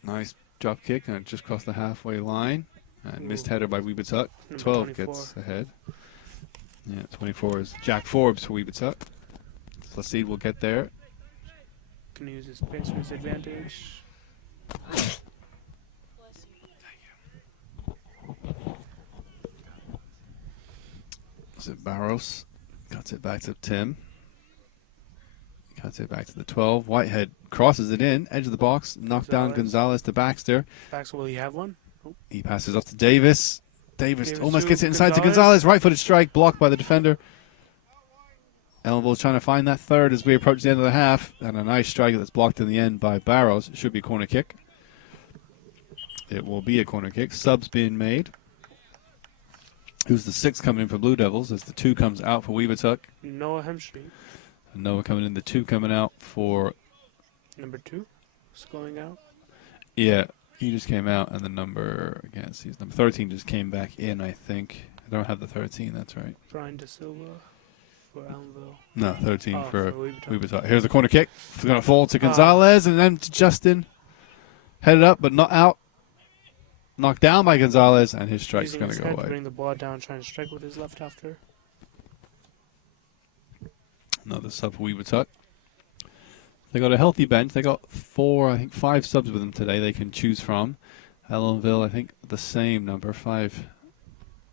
Nice drop kick and it just crossed the halfway line. And missed header by Webutuck. 12 24. gets ahead. Yeah, 24 is Jack Forbes for Webutuck. Placide will get there. Can use his pace for his advantage. Is it Barros? Cuts it back to Tim. Cuts it back to the 12. Whitehead crosses it in. Edge of the box. Knocked down Gonzalez to Baxter. Baxter, will he have one? Oh. He passes off to Davis. Davis almost gets it inside to Gonzalez. Right-footed strike blocked by the defender. Ellenville trying to find that third as we approach the end of the half. And a nice strike that's blocked in the end by Barros. It should be a corner kick. It will be a corner kick. Subs being made. Who's the 6 coming in for Blue Devils as the 2 comes out for Webutuck. Noah Hemstreet. Noah coming in. The 2 coming out for... Number 2 is going out. Yeah, he just came out. And the number... I can't see his number. 13 just came back in, I think. I don't have the 13. That's right. Brian De Silva for Ellenville. No, 13 for Webutuck. Webutuck. Here's the corner kick. It's going to fall to Gonzalez and then to Justin. Headed up, but not out. Knocked down by Gonzalez, and his strike's going to go away. Bring the ball down, trying to strike with his left after. Another sub for Webutuck. They got a healthy bench. They got 5 subs with them today they can choose from. Ellenville, I think the same number, 5,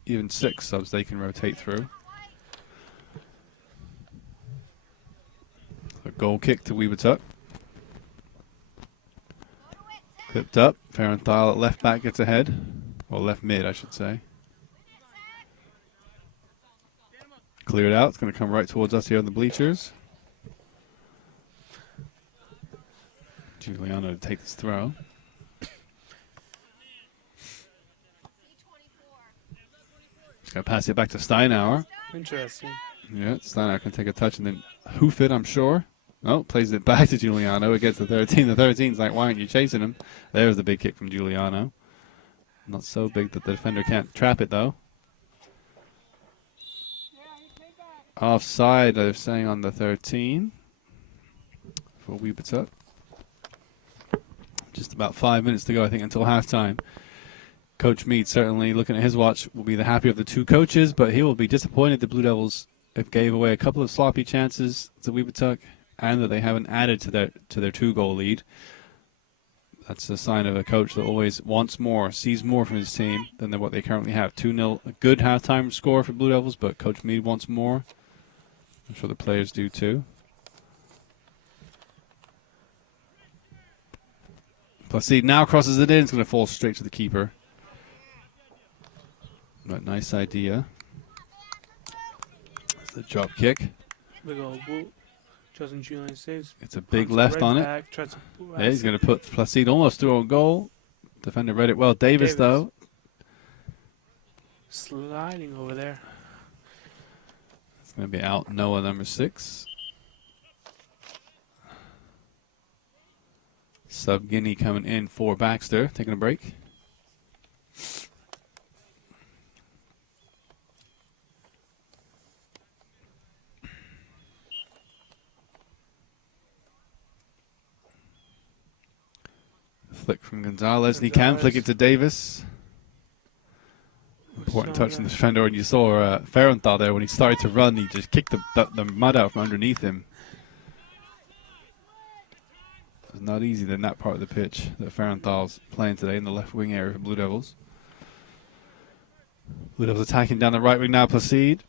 even 6 subs they can rotate through. A goal kick to Webutuck. Clipped up. Ferenthal at left back gets ahead. Or left mid, I should say. Cleared out. It's going to come right towards us here on the bleachers. Giuliano to take this throw. Just going to pass it back to Steinauer. Interesting. Yeah, Steinauer can take a touch and then hoof it, I'm sure. Oh, plays it back to Giuliano. It gets the 13. The 13's like, why aren't you chasing him? There's the big kick from Giuliano. Not so big that the defender can't trap it, though. Offside, they're saying on the 13 for Webutuck. Just about 5 minutes to go, I think, until halftime. Coach Meade, certainly looking at his watch, will be the happier of the two coaches, but he will be disappointed the Blue Devils have gave away a couple of sloppy chances to Webutuck and that they haven't added to their 2-goal lead. That's a sign of a coach that always wants more, sees more from his team than what they currently have. 2-0, a good halftime score for Blue Devils, but Coach Meade wants more. I'm sure the players do too. Placide now crosses it in. It's going to fall straight to the keeper. But nice idea. That's the drop kick. Big old boot. Justin Julian saves. It's a big left on it. Yeah, he's going to put Placide almost through on goal. Defender read it well. Davis, though. Sliding over there. It's going to be out. Noah, number 6. Sub Guinea coming in for Baxter. Taking a break. Flick from Gonzalez, and he can flick it to Davis. Important touch from the defender, and you saw Ferenthal there when he started to run. He just kicked the mud out from underneath him. It's not easy in that part of the pitch that Ferenthal's playing today in the left wing area for Blue Devils. Blue Devils attacking down the right wing now. Placide.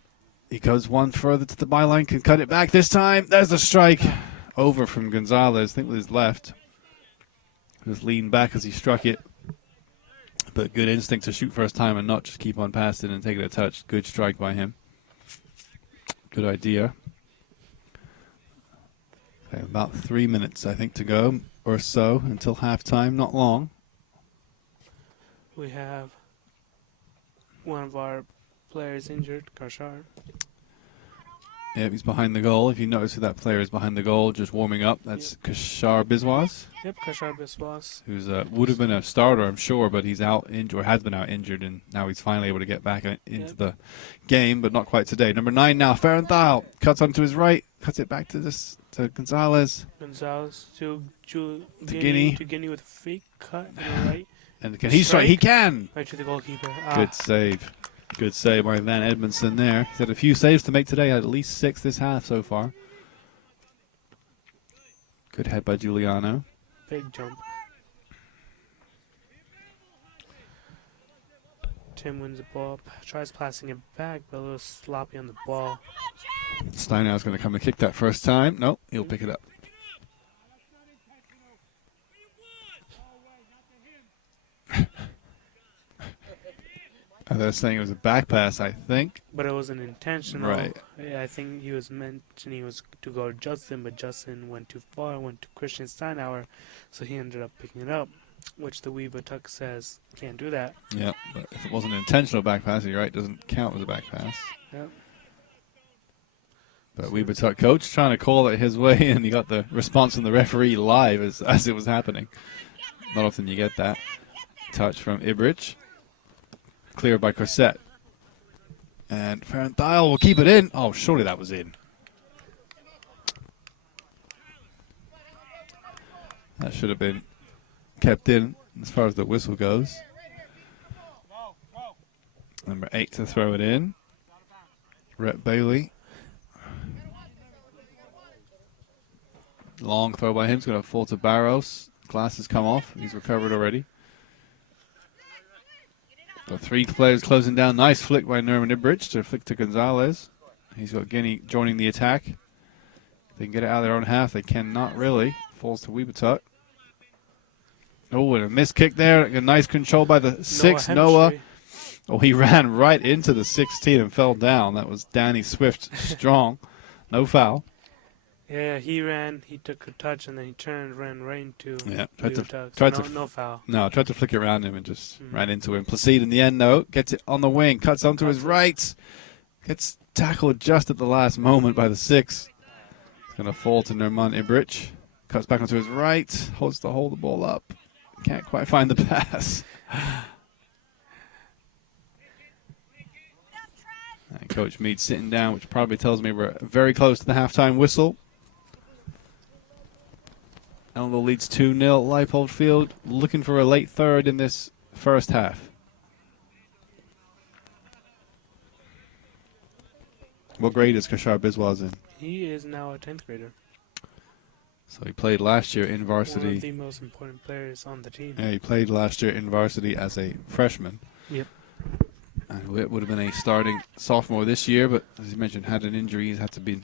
He goes one further to the byline, can cut it back this time. There's the strike over from Gonzalez, I think with his left. Just leaned back as he struck it. But good instinct to shoot first time and not just keep on passing and taking a touch. Good strike by him. Good idea. Okay, about 3 minutes, I think, to go or so until halftime. Not long. We have one of our players injured, Kashar. Yep, he's behind the goal. If you notice who that player is behind the goal, just warming up, that's Kashar Biswas. Yep, Kashar Biswas. Who's would have been a starter, I'm sure, but he's out injured, or has been out injured, and now he's finally able to get back into the game, but not quite today. Number 9 now, Ferenthal cuts onto his right, cuts it back to Gonzalez. Gonzalez to Guinea. To Guinea with a fake cut to the right. And can he strike? He can! Right to the goalkeeper. Good save. Good save by Van Edmondson there. He's had a few saves to make today. Had at least 6 this half so far. Good head by Giuliano. Big jump. Tim wins the ball. Tries passing it back, but a little sloppy on the ball. Steinau's going to come and kick that first time. Nope, he'll pick it up. They're saying it was a back pass, I think. But it wasn't intentional. Right. Yeah, I think he was mentioning it was to go to Justin, but Justin went too far, went to Christian Steinauer, so he ended up picking it up, which the Webutuck says can't do that. Yeah, but if it wasn't an intentional back pass, you're right, it doesn't count as a back pass. Yep. But Webutuck coach trying to call it his way, and he got the response from the referee live as it was happening. Not often you get that. Touch from Ibrich. Cleared by Corsette. And Ferenthal will keep it in. Oh, surely that was in. That should have been kept in as far as the whistle goes. Number 8 to throw it in. Rhett Bailey. Long throw by him. It's going to fall to Barros. Glasses come off. He's recovered already. The 3 players closing down. Nice flick by Nerman Ibrich to flick to Gonzalez. He's got Guinea joining the attack. They can get it out of their own half. They cannot really. Falls to Webutuck. Oh, and a missed kick there. A nice control by the 6, Noah. Oh, he ran right into the 16 and fell down. That was Danny Swift strong. No foul. Yeah, he ran, he took a touch, and then he turned, ran right into no foul. No, tried to flick it around him and just ran into him. Placide in the end, though, gets it on the wing, cuts onto his right, gets tackled just at the last moment by the 6. Going to fall to Nerman Ibrich. Cuts back onto his right. Holds to hold the ball up. Can't quite find the pass. And Coach Meade sitting down, which probably tells me we're very close to the halftime whistle. Ellenville leads 2-0. Leipold Field looking for a late third in this first half. What grade is Kashar Biswas in? He is now a 10th grader. So he played last year in varsity. One of the most important players on the team. Yeah, he played last year in varsity as a freshman. Yep. And it would have been a starting sophomore this year, but as you mentioned, had an injury. He's had to be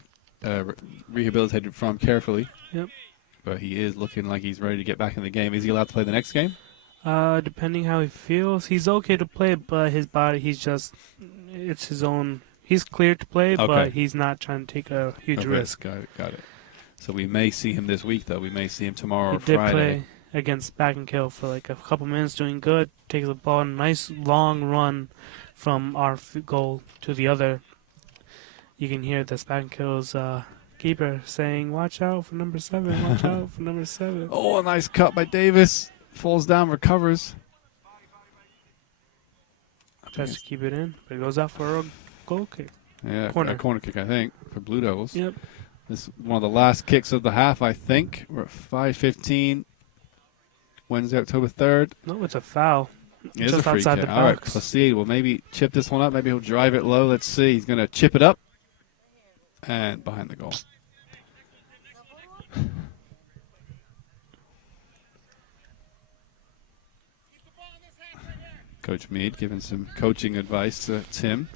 rehabilitated from carefully. Yep. But he is looking like he's ready to get back in the game. Is he allowed to play the next game? Depending how he feels, he's okay to play, but his body, it's his own. He's cleared to play, Okay. but he's not trying to take a huge risk. Got it. So we may see him this week, though. We may see him tomorrow or He did Friday. play against Back-and-Kill for like a couple minutes, doing good. Takes the ball, nice long run from our goal to the other. You can hear this Back-and-Kill's keeper saying, "Watch out for number 7, watch out for number 7." Oh, a nice cut by Davis. Falls down, recovers. Tries to keep it in, but it goes out for a goal kick. Yeah, Corner. a corner kick, I think, for Blue Devils. Yep. This is one of the last kicks of the half, I think. We're at 5:15, Wednesday, October 3rd. No, it's a foul. It is Just a free outside kick. the All right, box. Placide will maybe chip this one up. Maybe he'll drive it low. Let's see. He's going to chip it up. And behind the goal. Coach Meade giving some coaching advice to Tim.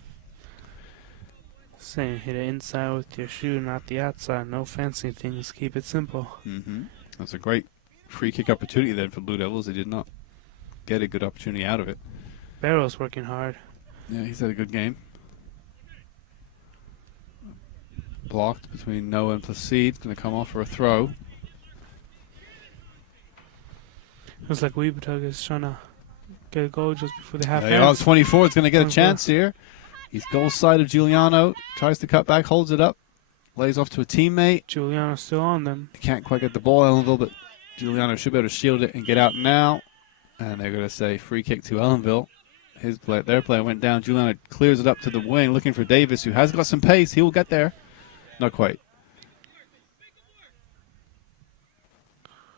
Saying hit it inside with your shoe, not the outside. No fancy things. Keep it simple. That's a great free kick opportunity then for Blue Devils. They did not get a good opportunity out of it. Barrow's working hard. Yeah, he's had a good game. Blocked between Noah and Placide. Going to come off for a throw. Looks like Webutuck is trying to get a goal just before the half There you are, ends. 24 is going to get a 24. chance here. He's goal side of Giuliano. Tries to cut back, holds it up. Lays off to a teammate. Giuliano's still on them. He can't quite get the ball, Ellenville, but Giuliano should be able to shield it and get out now. And they're going to say free kick to Ellenville. Their player went down. Giuliano clears it up to the wing, looking for Davis, who has got some pace. He will get there. Not quite.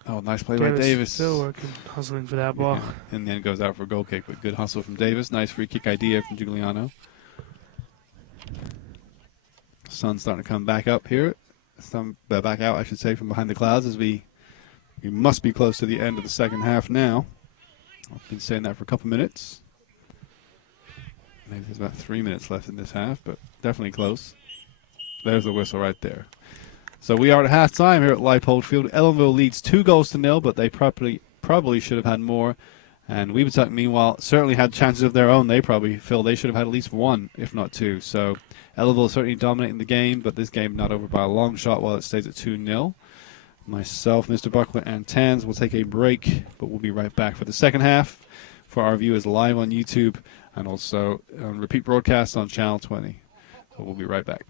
Oh, nice play by Davis. Still working, hustling for that ball. Yeah, and then goes out for a goal kick, but good hustle from Davis. Nice free kick idea from Giuliano. Sun's starting to come back up here. Back out, I should say, from behind the clouds as we must be close to the end of the second half now. I've been saying that for a couple minutes. Maybe there's about 3 minutes left in this half, but definitely close. There's the whistle right there. So we are at halftime here at Leipold Field. Ellenville leads 2-0, but they probably should have had more. And Webutuck, meanwhile, certainly had chances of their own. They probably feel they should have had at least one, if not two. So Ellenville certainly dominating the game, but this game not over by a long shot while it stays at 2-0. Myself, Mr. Buckler, and Tans will take a break, but we'll be right back for the second half for our viewers live on YouTube and also on repeat broadcast on Channel 20. So we'll be right back.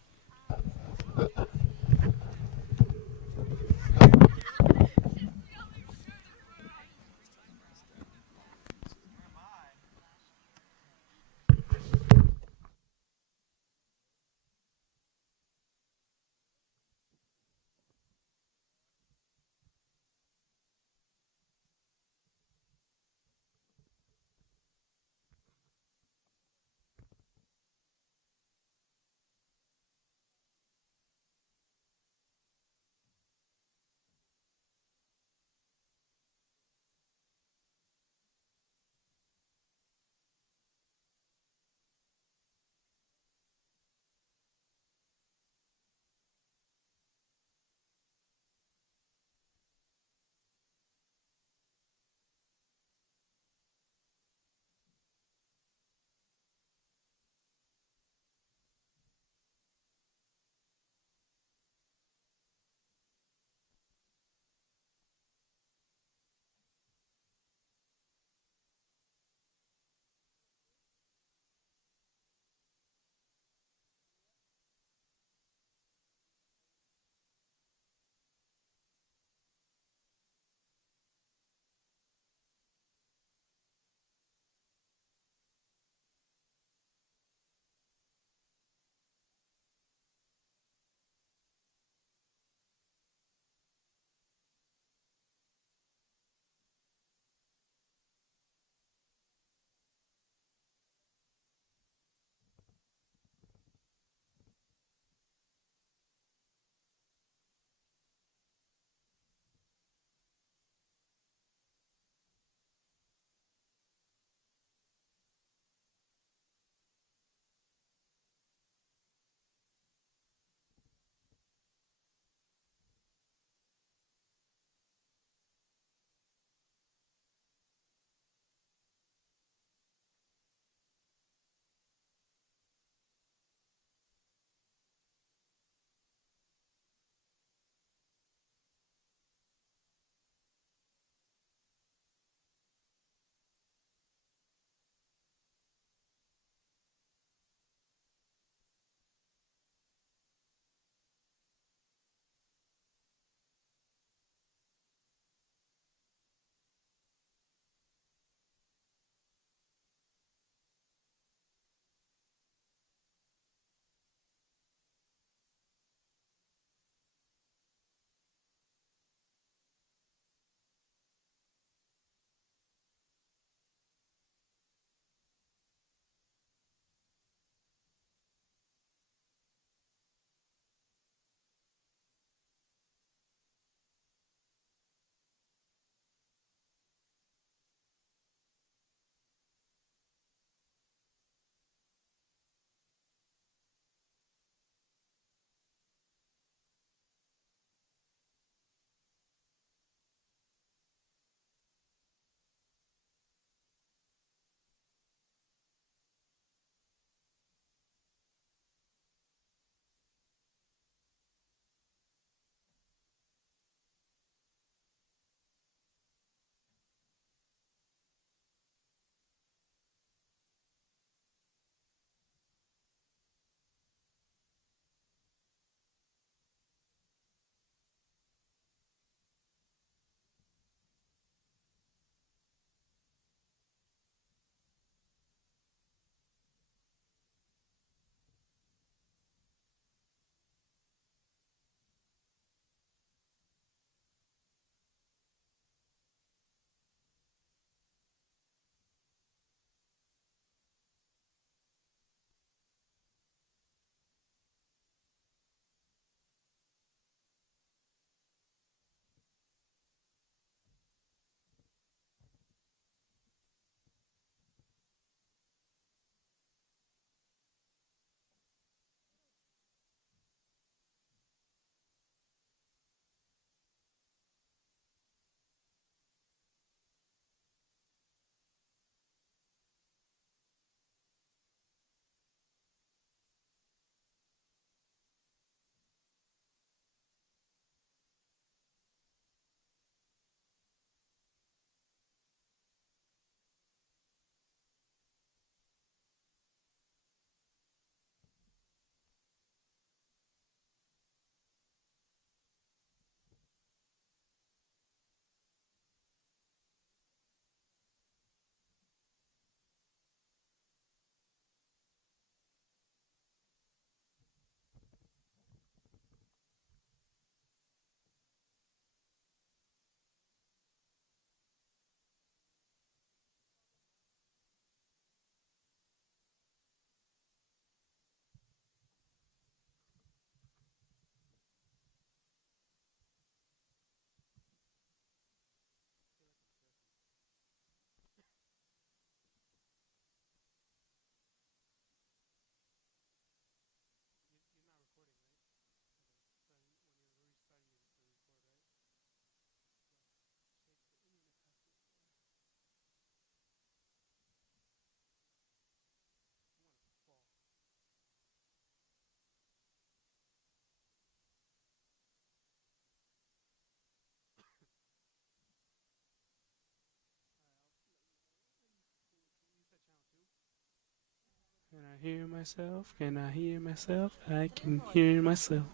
hear myself? Can I hear myself? I can hear myself.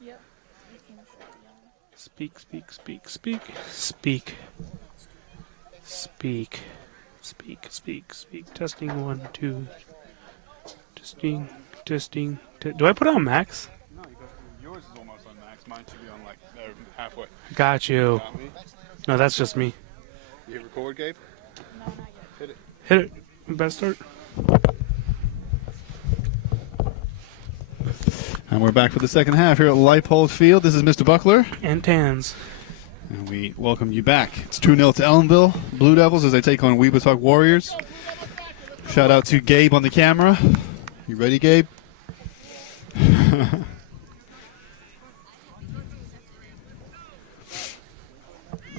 Yep. You can say that. Speak, speak, speak, speak, speak, speak, speak, speak, speak. Testing 1, 2. Testing, testing. Do I put on max? No, yours is almost on max. Mine should be on like halfway. Got you. Got me. No, that's just me. You hit record, Gabe? No, not yet. Hit it. Hit it. Best start. And we're back for the second half here at Leipold Field. This is Mr. Buckler. And Tans. And we welcome you back. It's 2-0 to Ellenville Blue Devils as they take on Webutuck Warriors. Shout out to Gabe on the camera. You ready, Gabe? It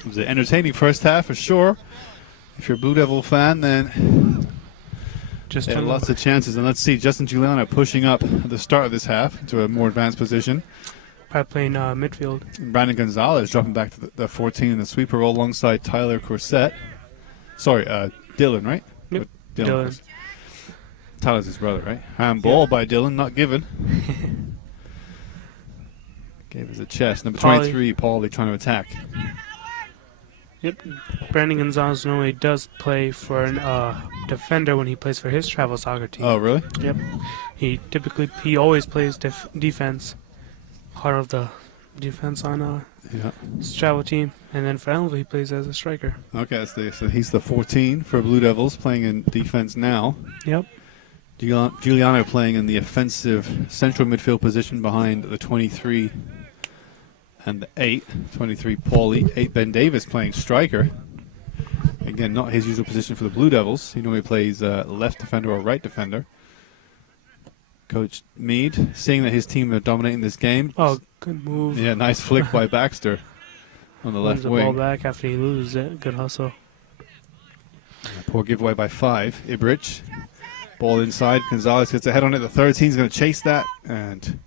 was an entertaining first half for sure. If you're a Blue Devil fan, then Just they had turn lots of chances. And let's see, Justin Giuliano pushing up at the start of this half to a more advanced position. probably playing midfield. And Brandon Gonzalez dropping back to the 14 in the sweeper role alongside Tyler Corsett. Sorry, Dylan, right? Yep, Dylan. Dylan. Tyler's his brother, right? Handball by Dylan, not given. Gave us a chest. Number Pauly. 23, Paulie trying to attack. Yep. Brandon Gonzalez normally does play for an defender when he plays for his travel soccer team. Oh, really? Yep. He always plays defense, part of the defense on Yeah. his travel team, and then for Ellenville he plays as a striker. Okay, so he's the 14 for Blue Devils, playing in defense now. Yep. Giuliano playing in the offensive central midfield position behind the 23 and the 8. 23 Paulie, 8 Ben Davis playing striker. Again, not his usual position for the Blue Devils. He normally plays left defender or right defender. Coach Mead, seeing that his team are dominating this game. Oh, good move. Yeah, nice flick by Baxter on the left Wins the ball wing. back after he loses it. Good hustle. Poor giveaway by 5. Ibrich. Ball inside. Gonzalez gets a head on it. The 13 is going to chase that. And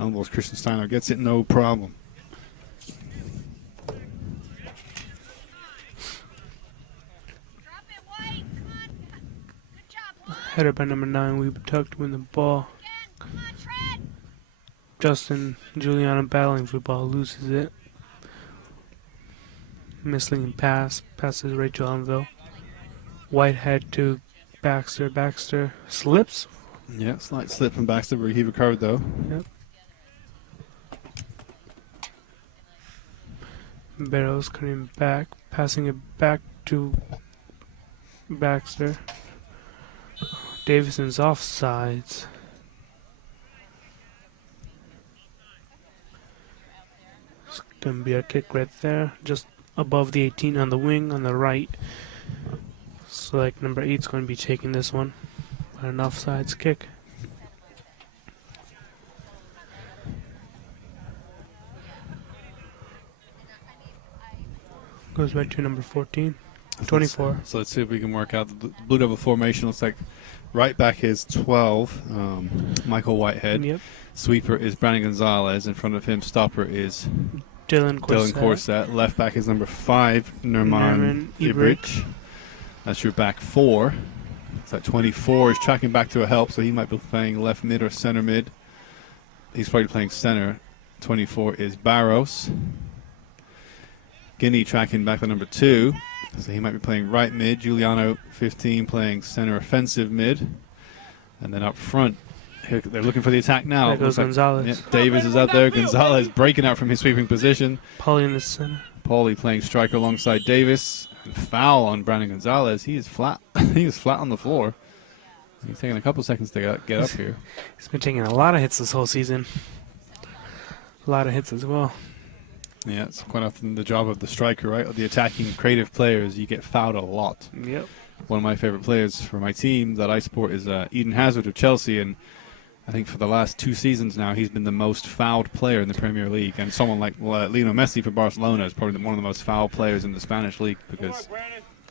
Ellenville's Christian Steiner gets it no problem. Header by number 9. Webutuck to win the ball. Justin Giuliano battling for the ball, loses it. Missing pass, passes right to Ellenville. Whitehead to Baxter. Baxter slips. Yeah, slight slip from Baxter, but he recovered though. Yep. Barrows coming back, passing it back to Baxter. Davison's offsides. It's gonna be a kick right there, just above the 18 on the wing on the right. So like number 8's going to be taking this one. An offsides kick. Goes right to number 14. 24. So let's see if we can work out the Blue Devil formation. Looks like right back is 12, Michael Whitehead. Yep. Sweeper is Brandon Gonzalez. In front of him, stopper is Dylan Dylan Corsett. Left back is number 5, Nerman Ibrich. That's your back 4. So that 24 is tracking back to a help, so he might be playing left mid or center mid. He's probably playing center. 24 is Barros. Guinea tracking back to number 2. So he might be playing right mid. Giuliano, 15, playing center offensive mid. And then up front, they're looking for the attack now. There goes Gonzalez. Yeah, Davis is out there. Gonzalez breaking out from his sweeping position. Pauly in the center. Paulie playing striker alongside Davis. And foul on Brandon Gonzalez. He is flat. He is flat on the floor. He's taking a couple seconds to get up here. He's been taking a lot of hits this whole season. A lot of hits as well. Yeah, it's quite often the job of the striker, right? Of the attacking creative players, you get fouled a lot. Yep. One of my favorite players for my team that I support is Eden Hazard of Chelsea, and I think for the last 2 seasons now, he's been the most fouled player in the Premier League. And someone like Lionel Messi for Barcelona is probably one of the most fouled players in the Spanish league, because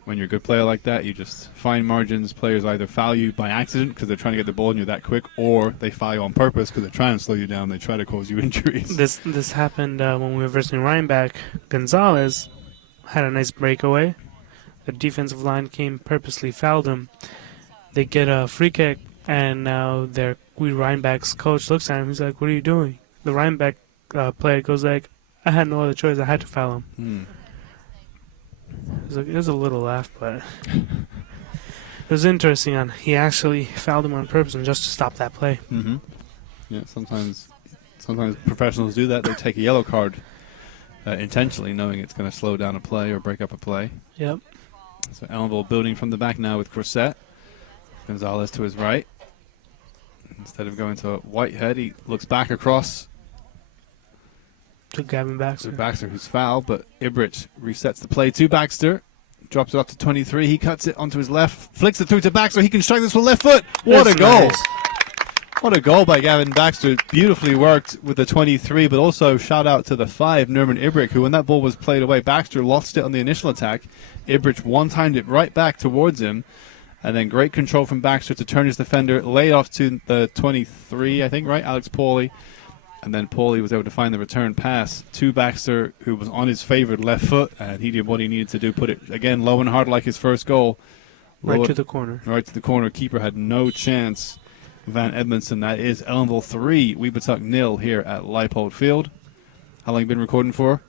when you're a good player like that, you just find margins. Players either foul you by accident because they're trying to get the ball and you're that quick, or they foul you on purpose because they're trying to slow you down. They try to cause you injuries. This happened when we were versing Rhinebeck. Gonzalez had a nice breakaway. The defensive line came purposely fouled him. They get a free kick And now their Rhinebeck's coach looks at him. He's like, "What are you doing?" The Rhinebeck player goes like, "I had no other choice. I had to foul him." Hmm. It was a little laugh, but it was interesting. On he actually fouled him on purpose and just to stop that play. Mm-hmm. Yeah, sometimes professionals do that. They take a yellow card intentionally, knowing it's going to slow down a play or break up a play. Yep. So Ellenville building from the back now with Corsett. Gonzalez to his right. Instead of going to Whitehead, he looks back across To Gavin to Baxter. Baxter, who's fouled, but Ibrich resets the play to Baxter. Drops it off to 23. He cuts it onto his left, flicks it through to Baxter. He can strike this with left foot. What That's a goal! nice. What a goal by Gavin Baxter. Beautifully worked with the 23, but also shout out to the 5, Nerman Ibrich, who when that ball was played away, Baxter lost it on the initial attack. Ibrich one-timed it right back towards him. And then great control from Baxter to turn his defender, lay off to the 23, I think, right? Alex Pauly. And then Pauly was able to find the return pass to Baxter, who was on his favored left foot. And he did what he needed to do, put it, again, low and hard like his first goal. Right Low- to the corner. Right to the corner. Keeper had no chance. Van Edmondson, that is Ellenville 3, Webutuck 0 here at Leipold Field. How long you been recording for?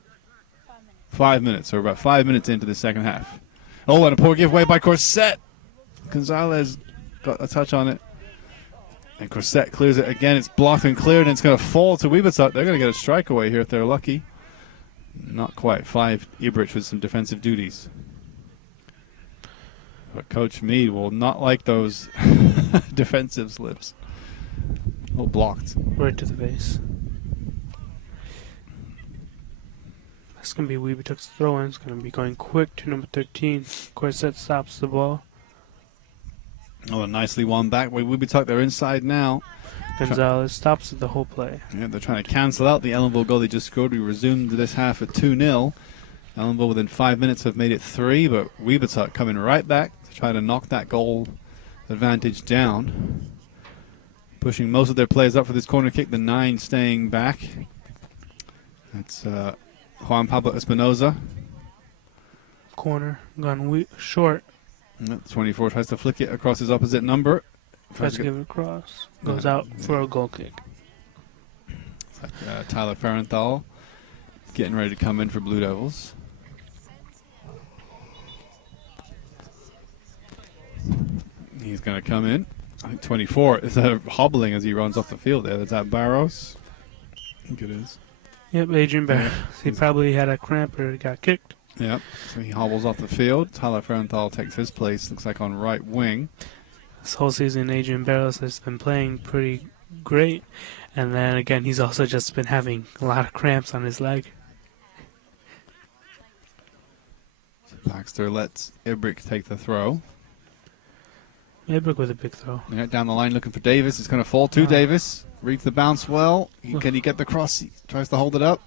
5 minutes. So we're about 5 minutes into the second half. Oh, and a poor giveaway by Corsett. Gonzalez got a touch on it. And Corsett clears it again. It's blocked and cleared, and it's going to fall to Webutuck. They're going to get a strike away here if they're lucky. Not quite. 5, Ibrich with some defensive duties. But Coach Meade will not like those defensive slips. Oh, blocked. Right to the base. That's going to be Webutuck's throw-in. It's going to be going quick to number 13. Corsett stops the ball. Oh, nicely won back by Webutuck. They're inside now. Gonzalez stops the whole play. Yeah, they're trying to cancel out the Ellenville goal they just scored. We resumed this half at 2-0. Ellenville within 5 minutes have made it 3, but Webutuck coming right back to try to knock that goal advantage down. Pushing most of their players up for this corner kick. The 9 staying back. That's Juan Pablo Espinoza. Corner gone short. 24 tries to flick it across his opposite number. Tries to give it across. Goes out for a goal kick. Tyler Farenthal getting ready to come in for Blue Devils. He's going to come in. I think 24 is hobbling as he runs off the field there. Is that Barros? I think it is. Yep, Adrian Barros. He probably had a cramp or got kicked. Yep. So he hobbles off the field. Tyler Farenthal takes his place. Looks like on right wing. This whole season, Adrian Barros has been playing pretty great. And then again, he's also just been having a lot of cramps on his leg. Baxter lets Ibrich take the throw. Ibrich with a big throw. Yeah, down the line looking for Davis. It's going to fall to Davis. Reads the bounce well. Can he get the cross? He tries to hold it up.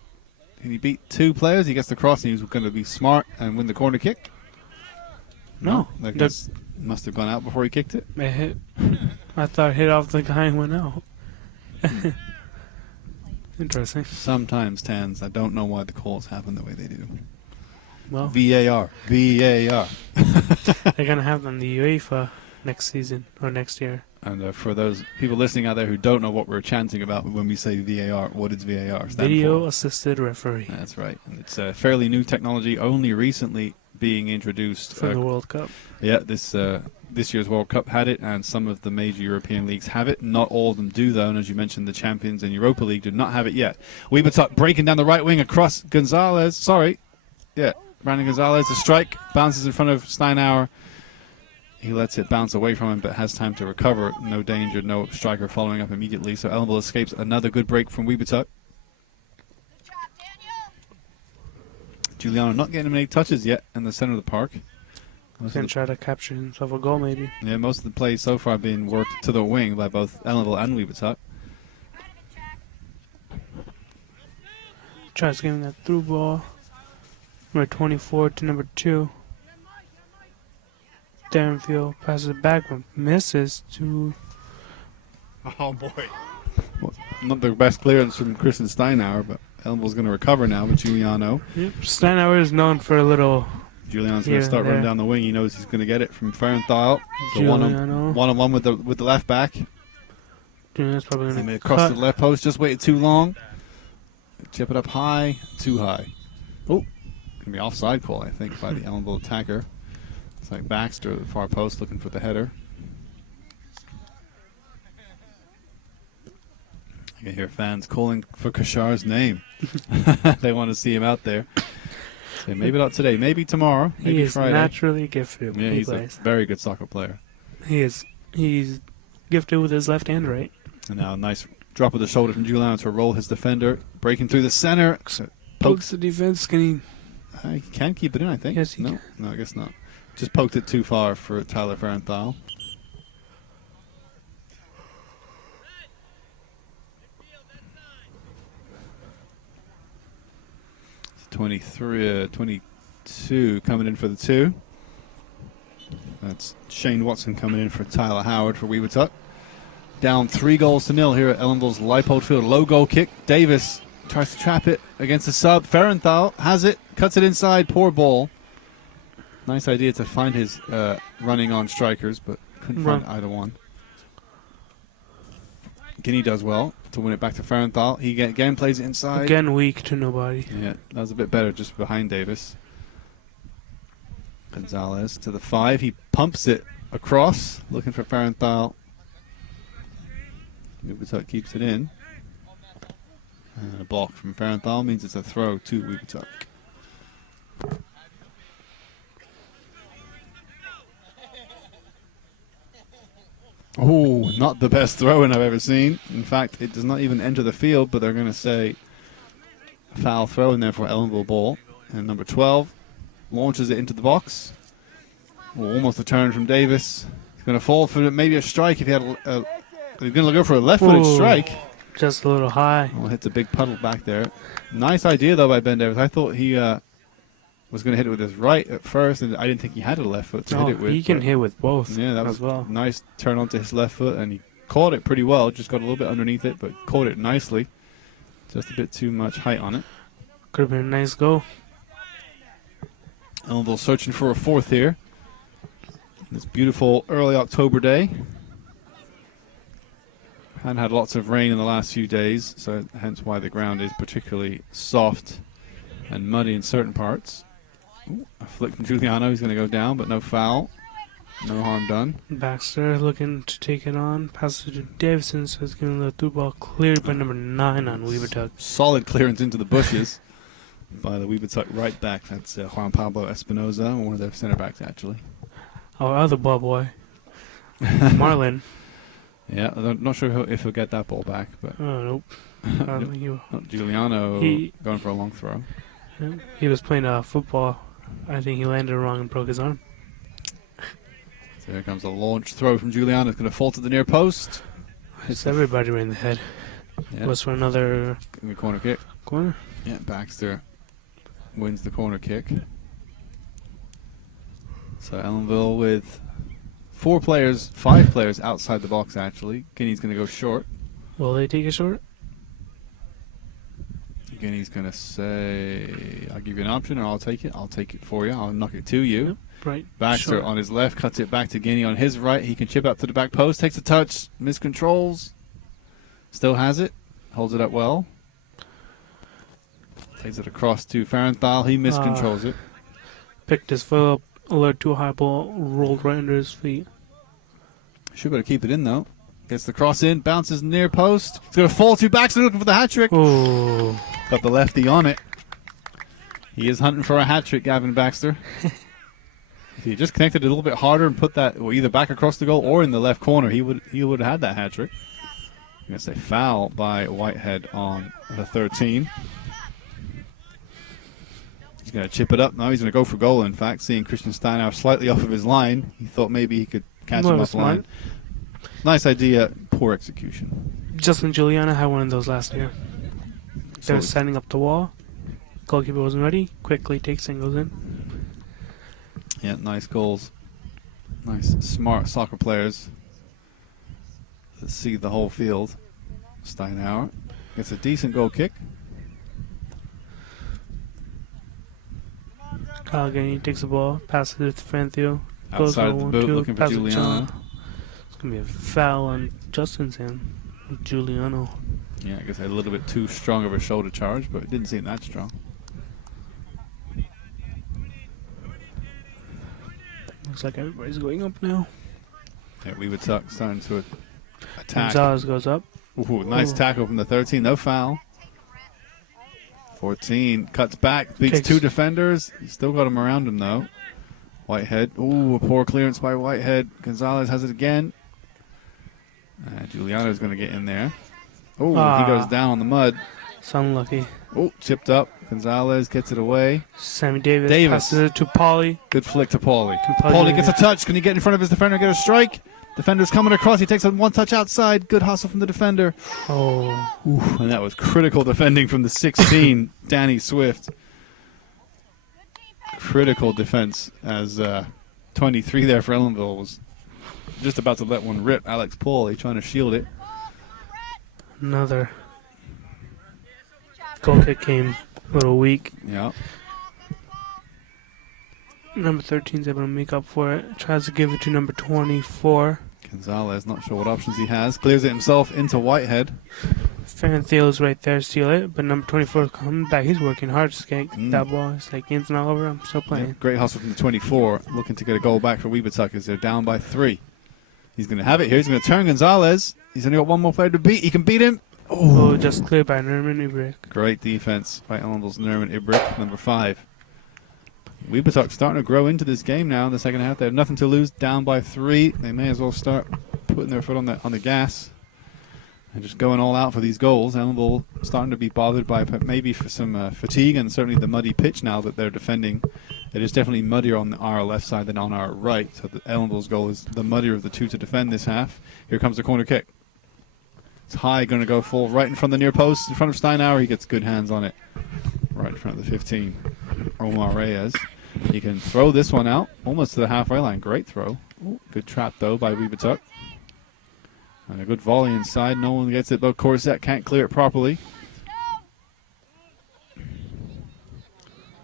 Can he beat 2 players? He gets the cross, and he's going to be smart and win the corner kick. No. That must have gone out before he kicked it. It hit. I thought it hit off the guy and went out. Interesting. Sometimes, Tans, I don't know why the calls happen the way they do. Well, VAR. they're going to have them the UEFA next season or next year. And for those people listening out there who don't know what we're chanting about when we say VAR, what does VAR stand Video for? Assisted Referee. That's right. And it's a fairly new technology, only recently being introduced. For the World Cup. Yeah, this year's World Cup had it, and some of the major European leagues have it. Not all of them do, though, and as you mentioned, the Champions and Europa League do not have it yet. Webutuck breaking down the right wing across Gonzalez. Sorry. Yeah, Brandon Gonzalez, a strike, bounces in front of Steinauer. He lets it bounce away from him, but has time to recover. No danger, no striker following up immediately. So Ellenville escapes another good break from Webutuck. Giuliano not getting many touches yet in the center of the park. He's going to try to capture himself a goal, maybe. Yeah, most of the plays so far being worked to the wing by both Ellenville and Webutuck. Tries giving that through ball. Number 24 to number 2. Darrenfield passes it back, but misses to... Oh, boy. Well, not the best clearance from Christian Steinauer, but Ellenville's going to recover now with Giuliano. Yep, Steinauer is known for a little Juliano's Here going to start and running there. down the wing. He knows he's going to get it from Fernthal. So Giuliano. one-on-one with the left back. Juliano's probably He going made to it across cut. the left post. Just waited too long. Chip it up high. Too high. Oh, going to be offside call, I think, by the Ellenville attacker. It's like Baxter at the far post looking for the header. I can hear fans calling for Kashar's name. They want to see him out there. So maybe not today. Maybe tomorrow. Maybe He is Friday. naturally gifted when Yeah, he he's plays. a very good soccer player. He's gifted with his left and right. And now a nice drop of the shoulder from Giuliano to roll his defender. Breaking through the center. Pokes the defense. Can He can keep it in, I think. Yes, he no, can. No, I guess not. Just poked it too far for Tyler Fernthal. 22 coming in for the 2. That's Shane Watson coming in for Tyler Howard for Webutuck. Down 3-0 here at Ellenville's Leipold Field. Low goal kick. Davis tries to trap it against the sub. Fernthal has it, cuts it inside. Poor ball. Nice idea to find his running on strikers, but couldn't find either one. Guinea does well to win it back to Fernthal. He again plays it inside. again weak to nobody. Yeah, that was a bit better just behind Davis. Gonzalez to the 5. He pumps it across, looking for Fernthal. Webutuck keeps it in. And a block from Fernthal means it's a throw to Webutuck. Oh, not the best throw-in I've ever seen. In fact, it does not even enter the field, but they're going to say foul throw in there for Ellenville ball. And number 12 launches it into the box. Oh, almost a turn from Davis. He's going to fall for maybe a strike if he had he's going to go for a left-footed strike. Just a little high. Oh, hits a big puddle back there. Nice idea, though, by Ben Davis. I thought he was going to hit it with his right at first, and I didn't think he had a left foot to hit it with. He can hit with both. Yeah, that was as well. nice turn onto his left foot, and he caught it pretty well. Just got a little bit underneath it, but caught it nicely. Just a bit too much height on it. Could have been a nice goal. Ellenville searching for a 4th here. This beautiful early October day. Hadn't had lots of rain in the last few days, so hence why the ground is particularly soft and muddy in certain parts. Ooh, a flick from Giuliano. He's going to go down, but no foul. No harm done. Baxter looking to take it on. Passes to Davison, so it's getting the through ball cleared by number 9 on Webutuck. Solid clearance into the bushes by the Webutuck right back. That's Juan Pablo Espinoza, one of their center backs, actually. Our other ball boy, Marlon. Yeah, I'm not sure if he'll get that ball back, but Oh, nope. I don't think he will. Giuliano He- going for a long throw. Yeah, he was playing football. I think he landed wrong and broke his arm. So here comes a launch throw from Giuliano. It's going to fall to the near post. It's everybody right in the head. Yeah, Was for another in the corner kick. corner. Yeah, Baxter wins the corner kick. So Ellenville with 5 players outside the box, actually. Guinea's going to go short. Will they take a short? Guinea's going to say, I'll give you an option or I'll take it. I'll take it for you. I'll knock it to you. Yep, right. Baxter Short. on his left cuts it back to Guinea on his right. He can chip up to the back post, takes a touch, miscontrols, still has it, holds it up well. Plays it across to Fernthal. He miscontrols it. Picked his foot up, a little too high ball, rolled right under his feet. Should better keep it in though. Gets the cross in, bounces near post. It's going to fall to Baxter looking for the hat trick. Oh, Got the lefty on it. He is hunting for a hat trick, Gavin Baxter. If he just connected it a little bit harder and put that either back across the goal or in the left corner, he would have had that hat trick. I'm going to say foul by Whitehead on the 13. He's going to chip it up. No, he's going to go for goal, in fact. Seeing Christian Steinauer slightly off of his line, he thought maybe he could catch Well, him off smart. line. Nice idea, poor execution. Justin Giuliano had one of those last year. They So were setting up the wall. Goalkeeper wasn't ready. Quickly takes and goes in. yeah, nice goals. Nice, smart soccer players that see the whole field. Steinauer gets a decent goal kick. Allegheny takes the ball, passes it to Franthio. Goes Outside of the boot, 1-2, looking for passes to Giuliano. John. It's going to be a foul on Justin's hand. Giuliano. Yeah, I guess a little bit too strong of a shoulder charge, but it didn't seem that strong. Looks like everybody's going up now. Yeah, Webutuck starting to attack. Gonzalez goes up. Ooh, nice Ooh. tackle from the 13. No foul. 14 cuts back, beats Kicks. 2 defenders. He's still got him around him, though. Whitehead. Ooh, a poor clearance by Whitehead. Gonzalez has it again. Giuliano's going to get in there. Oh, he goes down on the mud. It's unlucky. Oh, chipped up. Gonzalez gets it away. Sammy Davis, Davis. passes it to Pauly. Good flick to Pauly. Pauly Pauly gets a touch. Can he get in front of his defender and get a strike? Defender's coming across. He takes a one touch outside. Good hustle from the defender. Oh, Ooh, and that was critical defending from the 16, Danny Swift. Critical defense as 23 there for Ellenville was just about to let one rip. Alex Pauly trying to shield it. another goal kick came a little weak. Yeah. Number 13's able to make up for it. Tries to give it to number 24. Gonzalez, not sure what options he has. Clears it himself into Whitehead. Fantheo's right there, steal it. But number 24 is coming back. He's working hard to get that ball. It's like ins and all over. I'm still playing. Yeah, great hustle from the 24. Looking to get a goal back for Webutuck as they're down by 3. He's going to have it here. He's going to turn Gonzalez. He's only got one more player to beat. He can beat him. Oh, just cleared by Nerman Ubrick. Great defense by Ellenville's Nerman Ibrick, number 5. Webutuck starting to grow into this game now in the second half. They have nothing to lose, down by 3. They may as well start putting their foot on the gas and just going all out for these goals. Ellenville starting to be bothered by maybe for some fatigue and certainly the muddy pitch now that they're defending. It is definitely muddier on our left side than on our right. So Ellenville's goal is the muddier of the two to defend this half. Here comes the corner kick. It's high, going to go full right in front of the near post, in front of Steinauer. He gets good hands on it. Right in front of the 15. Omar Reyes. He can throw this one out almost to the halfway line. Great throw. Ooh, good trap, though, by Webutuck. And a good volley inside. No one gets it, though. Corsett can't clear it properly.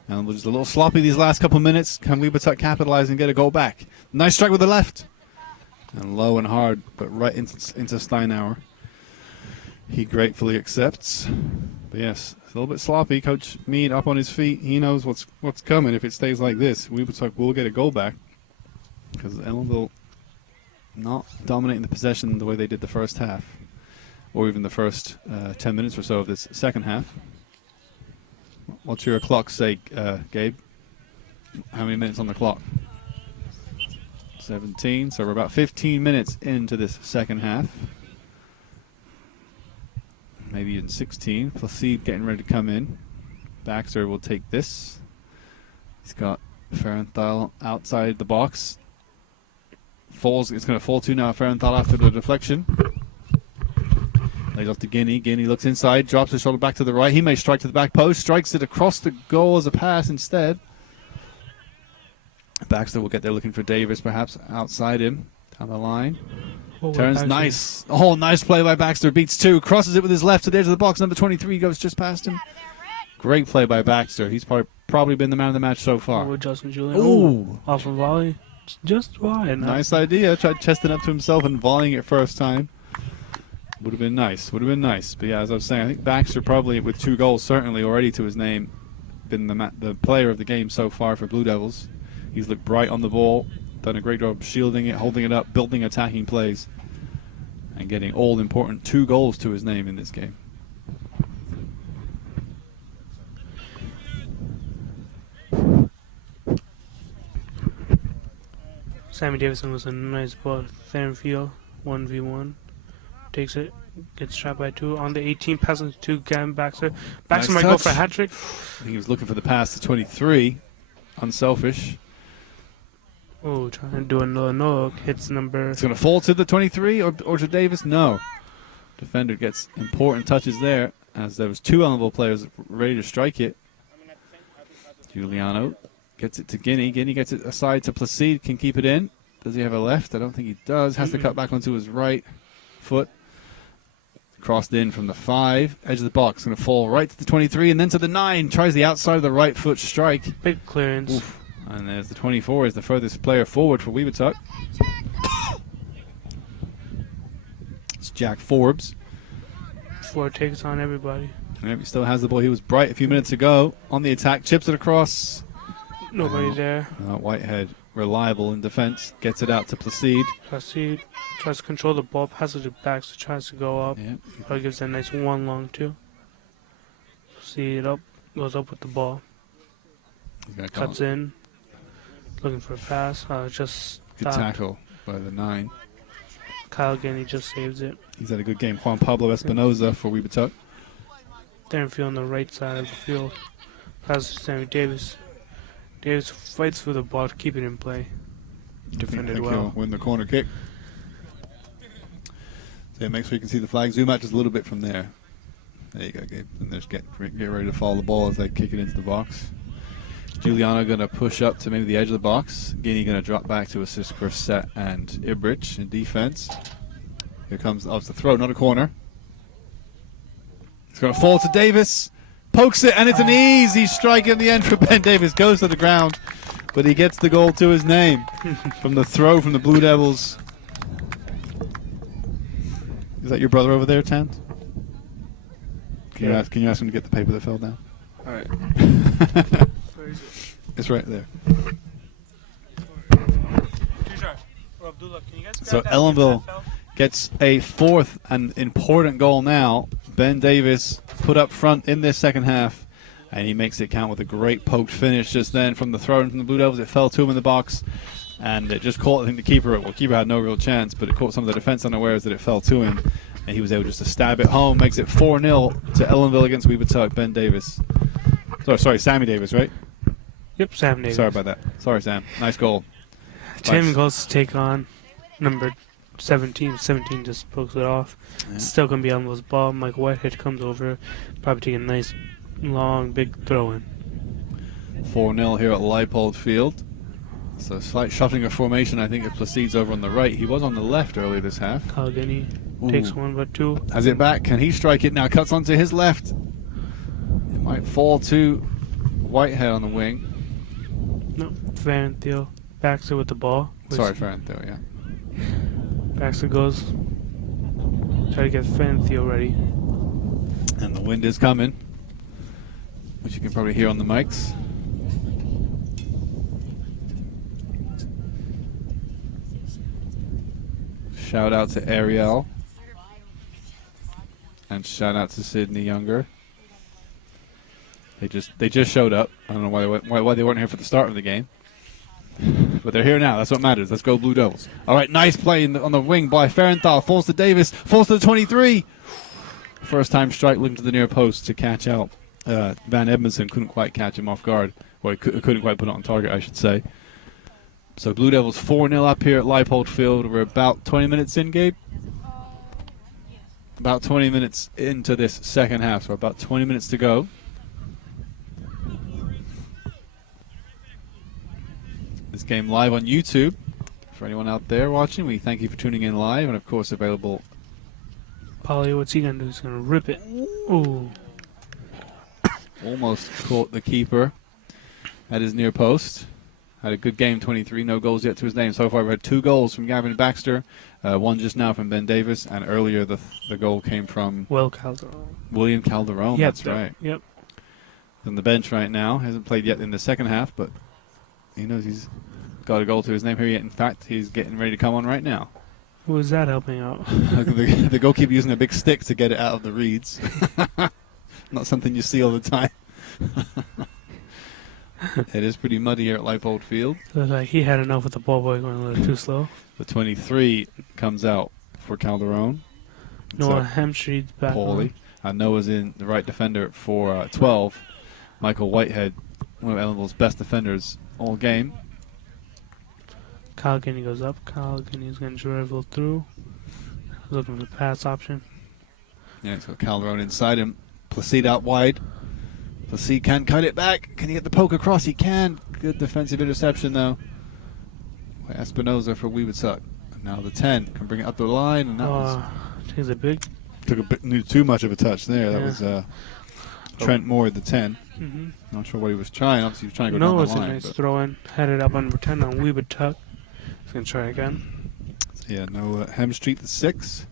And we're just a little sloppy these last couple minutes. Can Webutuck capitalize and get a goal back? Nice strike with the left. And low and hard, but right into Steinauer. He gratefully accepts. But yes, it's a little bit sloppy. Coach Mead up on his feet. He knows what's coming if it stays like this. Webutuck will get a goal back because Ellenville not dominating the possession the way they did the first half or even the first 10 minutes or so of this second half. What's your clock say, Gabe? How many minutes on the clock? 17. So we're about 15 minutes into this second half. Maybe even 16. Placide getting ready to come in. Baxter will take this. He's got Ferenthal outside the box. Falls. It's going to fall to now Ferenthal after the deflection. Lays off to Guinea. Guinea looks inside, drops his shoulder back to the right. He may strike to the back post, strikes it across the goal as a pass instead. Baxter will get there looking for Davis, perhaps outside him, down the line. Turns nice. Oh, nice play by Baxter. Beats 2. Crosses it with his left to the edge of the box. Number 23 goes just past him. Great play by Baxter. He's probably been the man of the match so far. With Justin Julian. Ooh. Off a volley. Just wide. Nice idea. Tried chesting up to himself and volleying it first time. Would have been nice. Would have been nice. But yeah, as I was saying, I think Baxter probably with 2 goals certainly already to his name been the player of the game so far for Blue Devils. He's looked bright on the ball. Done a great job shielding it, holding it up, building attacking plays, and getting all important 2 goals to his name in this game. Sammy Davison was a nice ball. Thin field, 1v1. Takes it, gets trapped by 2. On the 18, passes to Gavin Baxter. Baxter Nice might go touch. for a hat trick. I think he was looking for the pass to 23. Unselfish. Oh, trying to do another no. Hits number. It's going to fall to the 23 or to Davis? No. Defender gets important touches there as there was 2 Ellenville players ready to strike it. Giuliano gets it to Guinea. Guinea gets it aside to Placide. Can keep it in. Does he have a left? I don't think he does. Has to cut back onto his right foot. Crossed in from the 5. Edge of the box. Going to fall right to the 23 and then to the 9. Tries the outside of the right foot strike. Big clearance. Oof. And there's the 24 is the furthest player forward for Webutuck. It's Jack Forbes. Ford takes on everybody. Yep, he still has the ball. He was bright a few minutes ago on the attack. Chips it across. Nobody there. Whitehead, reliable in defense, gets it out to Placide. Placide tries to control the ball, passes it back, so tries to go up. Yeah. Probably gives that nice one long two. Placide up, goes up with the ball. He's gonna Cuts in. Looking for a pass. Just good stopped. tackle by the 9. Kyle Genney just saves it. He's had a good game. Juan Pablo Espinoza for Webutuck. Darrenfield on the right side of the field. Passes to Sammy Davis. Davis fights for the ball to keep it in play. Defended I think well. he'll win the corner kick. So yeah, make sure you can see the flag. Zoom out just a little bit from there. There you go, Gabe. And just get ready to follow the ball as they kick it into the box. Giuliano going to push up to maybe the edge of the box. Guinea going to drop back to assist Brissett and Ibrich in defense. Here comes the throw, not a corner. It's going to fall to Davis. Pokes it, and it's an easy strike in the end for Ben Davis. Goes to the ground, but he gets the goal to his name from the throw from the Blue Devils. Is that your brother over there, Tant? Can you ask him to get the paper that fell down? All right. Where is it? It's right there. Abdullah, can you guys So grab that Ellenville paper that fell? gets a fourth and important goal now. Ben Davis put up front in this second half, and he makes it count with a great poked finish just then from the throw in from the Blue Devils. It fell to him in the box, and it just caught, I think, the keeper. Well, the keeper had no real chance, but it caught some of the defense unawares that it fell to him, and he was able just to stab it home. Makes it 4-0 to Ellenville against Webutuck. Ben Davis. Sorry, Sammy Davis, right? Yep, Sam Davis. Sorry about that. Sorry, Sam. Nice goal. Jamie goes to take on number 17. 17 just pokes it off. Yeah. It's still going to be on those ball. Mike Whitehead comes over. Probably take a nice, long, big throw in. 4-0 here at Leipold Field. So a slight shuffling of formation, I think, if Placide's over on the right. He was on the left earlier this half. Kyle Genney Ooh. takes one, but two. Has it back. Can he strike it now? Cuts onto his left. It might fall to Whitehead on the wing. No, Varenthal backs it with the ball. Sorry, Ferrantino, yeah. Baxter goes. Try to get Varenthal ready. And the wind is coming, which you can probably hear on the mics. Shout out to Ariel. And shout out to Sydney Younger. They just showed up. I don't know why they weren't here for the start of the game. But they're here now. That's what matters. Let's go Blue Devils. All right, nice play on the wing by Ferrantino. Falls to Davis. Falls to the 23. First time strike looking to the near post to catch out. Van Edmondson couldn't quite catch him off guard. Or he couldn't quite put it on target, I should say. So Blue Devils 4-0 up here at Leipold Field. We're about 20 minutes in, Gabe? About 20 minutes into this second half. So about 20 minutes to go. This game live on YouTube. For anyone out there watching, we thank you for tuning in live, and of course available. Polly, what's he going to do? He's going to rip it. Ooh. Almost caught the keeper at his near post. Had a good game, 23, no goals yet to his name. So far we've had 2 goals from Gavin Baxter, one just now from Ben Davis, and earlier the goal came from William Calderon. Yep, That's right. Yep. He's on the bench right now. Hasn't played yet in the second half, but he knows he's got a goal to his name here yet. In fact, he's getting ready to come on right now. Who is that helping out? The goalkeeper using a big stick to get it out of the reeds. Not something you see all the time. It is pretty muddy here at Leipold Field. Looks like he had enough with the ball boy going a little too slow. The 23 comes out for Calderon. Noah Hemstreet's back. Paulie. Noah's in the right defender for 12. Michael Whitehead, one of Ellenville's best defenders all game. Kyle Genney goes up. Kyle Genney's going to dribble through. Looking for the pass option. Yeah, so Calderon inside him. Placide out wide. Placide can't cut it back. Can he get the poke across? He can. Good defensive interception, though. By Espinoza for Webutuck. Now the 10 can bring it up the line, and that was Takes a big. took a bit too much of a touch there. That was Trent Moore, the 10. Mm-hmm. Not sure what he was trying. Obviously, he was trying to go No, down it's the a line. nice But throw in. Headed up on number 10 on Webutuck. He's going to try again. yeah, no Hem Street, the 6.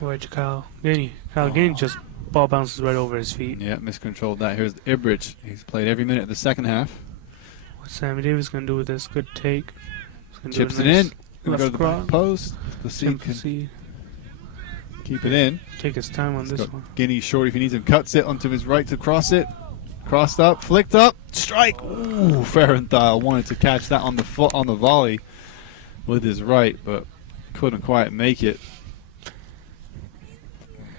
Right to Kyle Guinea. Kyle Guinea just ball bounces right over his feet. Yeah, miscontrolled that. Here's Ibrich. He's played every minute of the second half. What's Sammy Davis going to do with this? Good take. He's gonna Chips do a it nice in. Gonna left go to the cross. back post. The seat can Simplicity. keep it in. Take his time on He's this got one. Guinea short if he needs him. Cuts it onto his right to cross it. Crossed up, flicked up, strike. Ooh, Ferentile wanted to catch that on the foot on the volley with his right, but couldn't quite make it.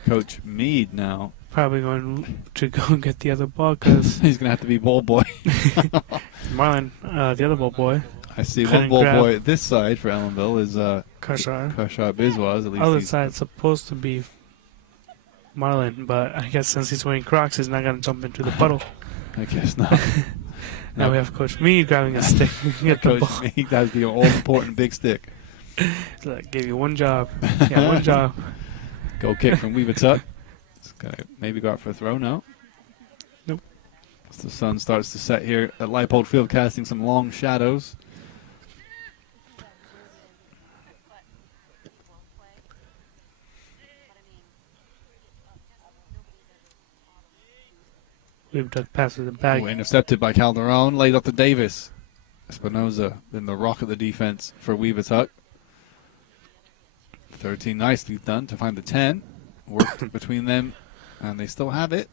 Coach Mead now. Probably going to go and get the other ball because He's going to have to be ball boy. Marlon, the other ball boy, I see Couldn't one ball grab- boy this side for Ellenville is Kashar. Kashar Bizwaz. At least Other he's side's supposed to be Marlon, but I guess since he's wearing Crocs, he's not going to jump into the puddle. I guess not. Now we have Coach Mead grabbing a stick to get the Coach ball. Mead has the all-important big stick. He's like, gave you one job. Yeah, one job. Goal kick from Webutuck. It's going to maybe go out for a throw now. Nope. As the sun starts to set here at Leipold Field, casting some long shadows. Webutuck passes it back. Oh, intercepted by Calderon, laid up to Davis. Espinoza in the rock of the defense for Webutuck. 13 nicely done to find the 10. Worked between them, and they still have it.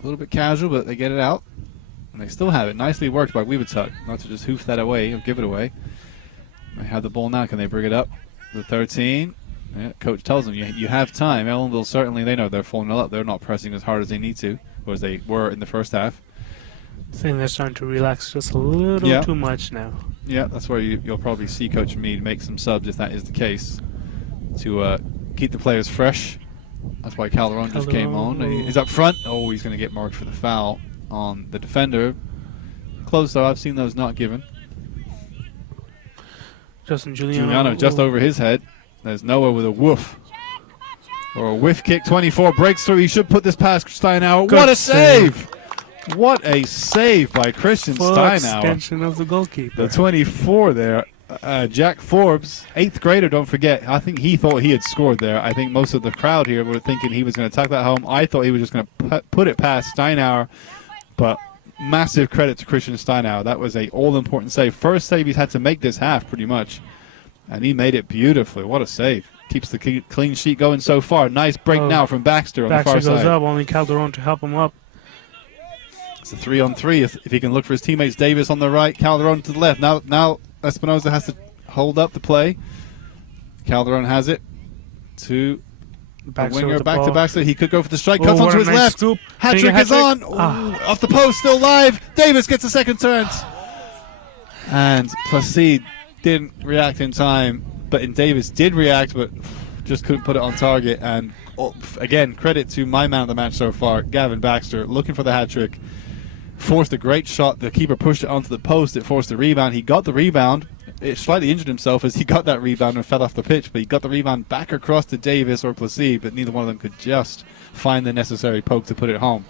A little bit casual, but they get it out. And they still have it. Nicely worked by Webutuck. Not to just hoof that away or give it away. They have the ball now. Can they bring it up? The 13. Yeah, coach tells them, you have time. Ellenville certainly, they know they're 4-0 up. They're not pressing as hard as they need to, or as they were in the first half. I think they're starting to relax just a little Yeah. too much now. Yeah, that's where you'll probably see Coach Mead make some subs if that is the case to keep the players fresh. That's why Calderon just came on. He's up front. Oh, he's going to get marked for the foul on the defender. Close though. I've seen those not given. Justin Giuliano. Giuliano just over his head. There's Noah with a woof. Or a whiff kick. 24 breaks through. He should put this past Steinauer. Good What a save. save! What a save by Christian Full Steinauer. extension of the goalkeeper. The 24 there. Jack Forbes, 8th grader, don't forget. I think he thought he had scored there. I think most of the crowd here were thinking he was going to tuck that home. I thought he was just going to put it past Steinauer. But massive credit to Christian Steinauer. That was a all-important save. First save he's had to make this half, pretty much. And he made it beautifully. What a save. Keeps the clean sheet going so far. Nice break now from Baxter on the far Baxter goes side. up, only Calderon to help him up. It's a 3-on-3 if he can look for his teammates. Davis on the right, Calderon to the left. Now Espinoza has to hold up the play. Calderon has it to Baxter a winger with the back ball. to Baxter. He could go for the strike. Oh, Cuts what onto a his nice left. scoop. Hat Getting a trick is hat-trick. on. Ah. Ooh, off the post, still live. Davis gets a second turns. And Placide didn't react in time. But Davis did react, but just couldn't put it on target. And again, credit to my man of the match so far, Gavin Baxter, looking for the hat trick. Forced a great shot. The keeper pushed it onto the post. It forced the rebound. He got the rebound. It slightly injured himself as he got that rebound and fell off the pitch. But he got the rebound back across to Davis or Placide, but neither one of them could just find the necessary poke to put it home.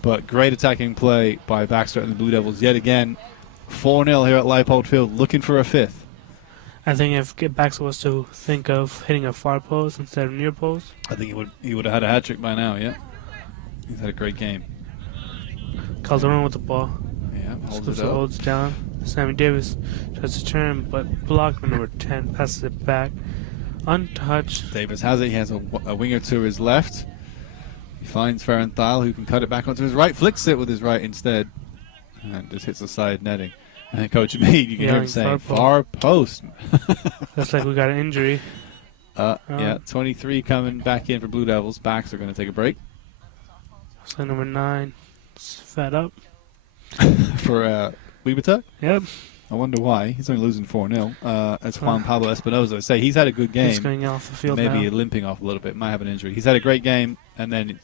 But great attacking play by Baxter and the Blue Devils yet again. 4-0 here at Leipold Field, looking for a fifth. I think if Baxter was to think of hitting a far post instead of near post, I think he would have had a hat trick by now. Yeah, he's had a great game. Calderon with the ball. Yeah, holds Scoops it up. holds down. Sammy Davis tries to turn, but blocked by number 10. Passes it back. Untouched. Davis has it. He has a winger to his left. He finds Ferentile, who can cut it back onto his right. Flicks it with his right instead. And just hits the side netting. And Coach Mead, you can hear him saying, far post. Looks like we got an injury. Yeah, 23 coming back in for Blue Devils. Backs are going to take a break. Looks like number 9 is fed up. For Webutuck? Yep. I wonder why. He's only losing 4-0. That's Juan Pablo Espinoza. I say he's had a good game. He's going off the field Maybe now. limping off a little bit. Might have an injury. He's had a great game, and then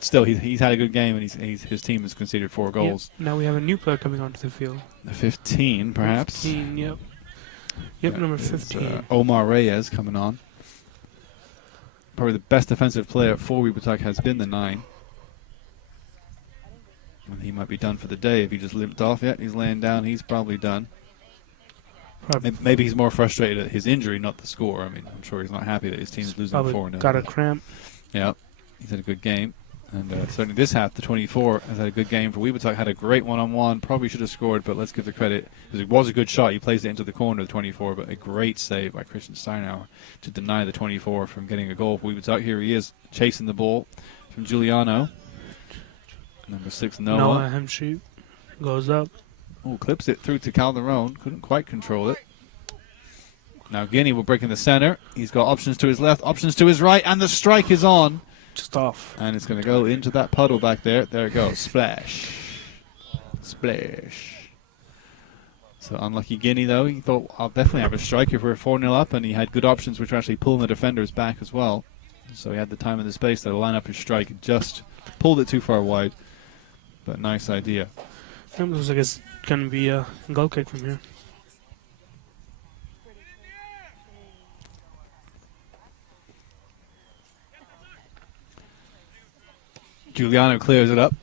still he's had a good game, and his team has conceded 4 goals. Yep. Now we have a new player coming onto the field. 15, perhaps. 15, yep. Yep, Yeah, number it's, 15. Omar Reyes coming on. Probably the best defensive player for Webutuck has been the 9. And he might be done for the day if he just limped off. Yeah, he's laying down. He's probably done. Maybe he's more frustrated at his injury, not the score. I mean, I'm sure he's not happy that his team's losing 4-0. Got a cramp. Yeah, he's had a good game. And certainly this half, the 24, has had a good game for Webutuck. Had a great one-on-one. Probably should have scored, but let's give the credit. Because it was a good shot. He plays it into the corner, the 24, but a great save by Christian Steinauer to deny the 24 from getting a goal for Webutuck. Here he is, chasing the ball from Giuliano. Number 6, Noah. Hemsheep goes up. Oh, clips it through to Calderon. Couldn't quite control it. Now Guinea will break in the center. He's got options to his left, options to his right, and the strike is on. Just off. And it's going to go into that puddle back there. There it goes. Splash. Splash. So unlucky Guinea, though. He thought, I'll definitely have a strike if we're 4-0 up, and he had good options, which were actually pulling the defenders back as well. So he had the time and the space to line up his strike. Just pulled it too far wide. But nice idea. It looks like it's going to be a goal kick from here. Giuliano clears it up.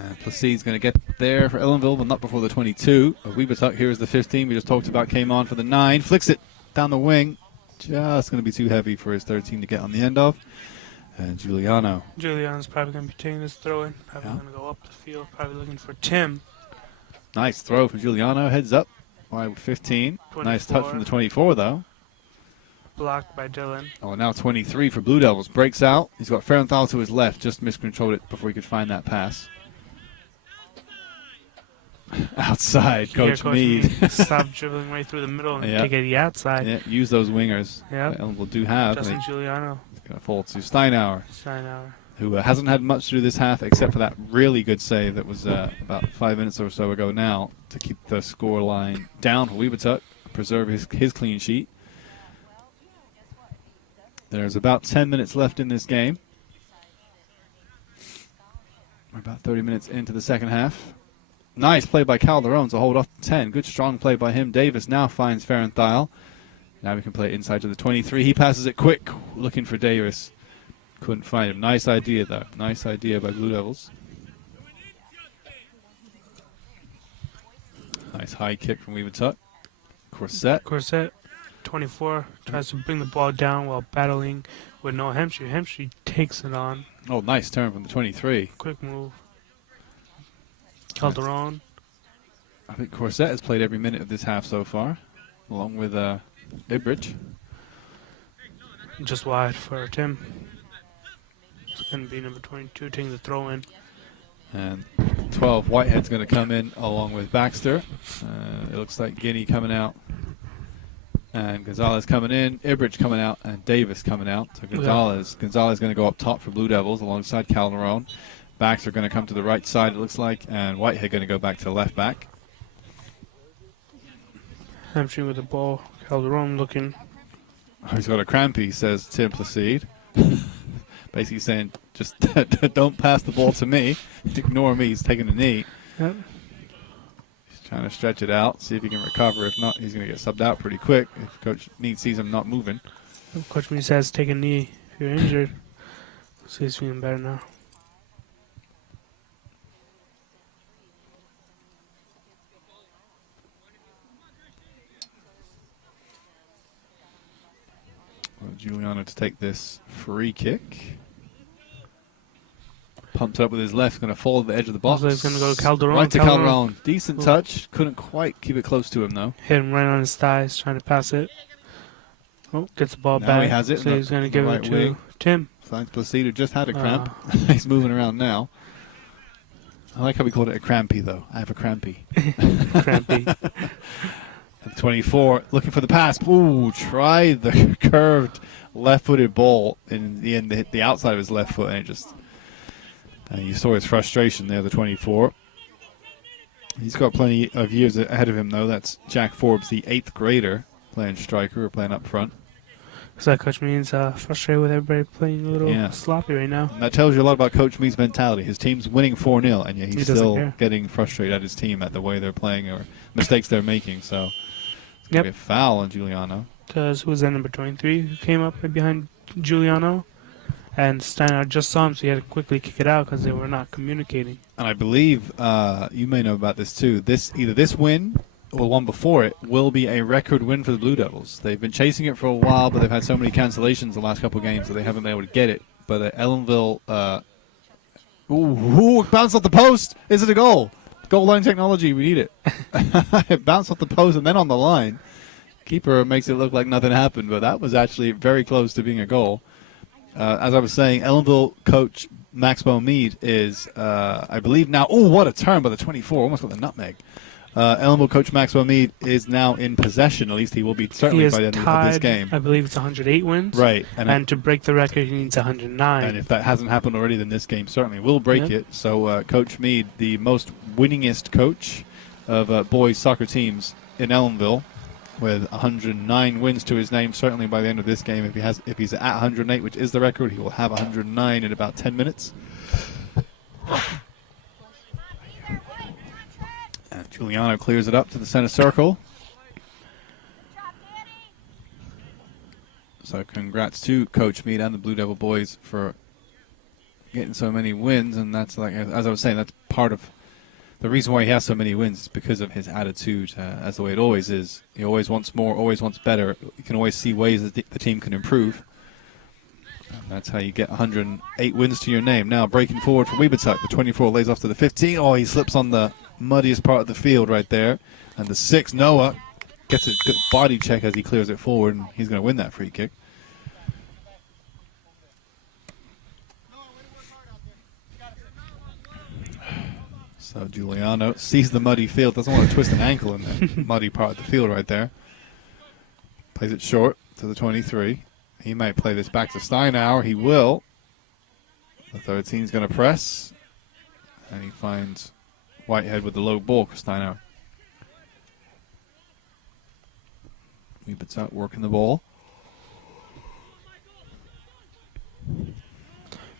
And Placide's going to get there for Ellenville, but not before the 22. Webutuck, here is the 15 we just talked about, came on for the 9. Flicks it down the wing. Just going to be too heavy for his 13 to get on the end of. And Giuliano's probably going to be taking this throw in. Probably going to go up the field. Probably looking for Tim. Nice throw from Giuliano. Heads up by 15. 24. Nice touch from the 24, though. Blocked by Dylan. Oh, now 23 for Blue Devils. Breaks out. He's got Ferenthal to his left. Just miscontrolled it before he could find that pass. Outside, Coach Mead. Stop dribbling right through the middle and take it the outside. Yeah, use those wingers. Yeah. Ellenville do have. Justin Giuliano. Going to fall to Steinauer. Who hasn't had much to do this half except for that really good save that was about 5 minutes or so ago now to keep the score line down for Webutuck, preserve his clean sheet. There's about 10 minutes left in this game. We're about 30 minutes into the second half. Nice play by Calderon to hold off the 10. Good strong play by him. Davis now finds Ferenthal. Now we can play it inside to the 23. He passes it quick, looking for Davis. Couldn't find him. Nice idea, though. Nice idea by Blue Devils. Nice high kick from Webutuck. Corset. 24 tries to bring the ball down while battling with Noah Hemsheep. Hemsheep takes it on. Oh, nice turn from the 23. Quick move. Calderon. I think Corset has played every minute of this half so far, along with Ibrich. Just wide for Tim. It's going to be number 22 taking the throw in. And 12, Whitehead's going to come in along with Baxter. It looks like Guinea coming out. And Gonzalez coming in, Ibrich coming out, and Davis coming out. So Gonzalez going to go up top for Blue Devils alongside Calderon. Backs are going to come to the right side, it looks like, and Whitehead going to go back to left back. Hampshire with the ball. Calderon looking. Oh, he's got a crampy, says Tim Placide. Basically saying, just don't pass the ball to me. Ignore me. He's taking a knee. Yep. Trying to stretch it out, see if he can recover. If not, he's going to get subbed out pretty quick if Coach Mead sees him not moving. Coach Mead says take a knee if you're injured. So he's feeling better now. Well, Giuliano to take this free kick. Pumps it up with his left, going to fall to the edge of the box. So he's going to go to Calderon. Right to Calderon. Decent touch. Couldn't quite keep it close to him, though. Hit him right on his thighs, trying to pass it. Oh, gets the ball now back. He has it. So he's going to give it to Tim. Finds Placide, who just had a cramp. He's moving around now. I like how we called it a crampy, though. I have a crampy. Crampy. At 24, looking for the pass. Ooh, tried the curved left-footed ball. In the end, hit the outside of his left foot, and it just... you saw his frustration there, the 24. He's got plenty of years ahead of him, though. That's Jack Forbes, the 8th grader, playing striker or playing up front. So Coach Mead's frustrated with everybody playing a little sloppy right now. And that tells you a lot about Coach Mead's mentality. His team's winning 4-0, and yet he's still getting frustrated at his team at the way they're playing or mistakes they're making. So it's going to be a foul on Giuliano. Because who was that number 23 who came up right behind Giuliano? And Steinhardt just saw him, so he had to quickly kick it out because they were not communicating. And I believe you may know about this too. Either this win or the one before it will be a record win for the Blue Devils. They've been chasing it for a while, but they've had so many cancellations the last couple of games that they haven't been able to get it. But Ellenville, it bounced off the post. Is it a goal? Goal line technology, we need it. It bounced off the post and then on the line. Keeper makes it look like nothing happened, but that was actually very close to being a goal. As I was saying, Ellenville coach Maxwell Mead is, I believe now, what a turn by the 24, almost got the nutmeg. Ellenville coach Maxwell Mead is now in possession, at least he will be certainly by the end of this game. I believe it's 108 wins. Right. And to break the record, he needs 109. And if that hasn't happened already, then this game certainly will break it. So Coach Mead, the most winningest coach of boys soccer teams in Ellenville, with 109 wins to his name. Certainly by the end of this game, if he's at 108, which is the record, he will have 109 in about 10 minutes. And Giuliano clears it up to the center circle. So congrats to Coach Mead and the Blue Devil boys for getting so many wins. And that's, like, as I was saying, that's part of the reason why he has so many wins is because of his attitude, as the way it always is. He always wants more, always wants better. You can always see ways that the team can improve. And that's how you get 108 wins to your name. Now breaking forward for Webutuck. The 24 lays off to the 15. Oh, he slips on the muddiest part of the field right there. And the 6, Noah, gets a good body check as he clears it forward, and he's going to win that free kick. So Giuliano sees the muddy field, doesn't want to twist an ankle in that muddy part of the field right there. Plays it short to the 23. He might play this back to Steinauer. He will. The 13 is going to press. And he finds Whitehead with the low ball for Steinauer. Webutuck working the ball.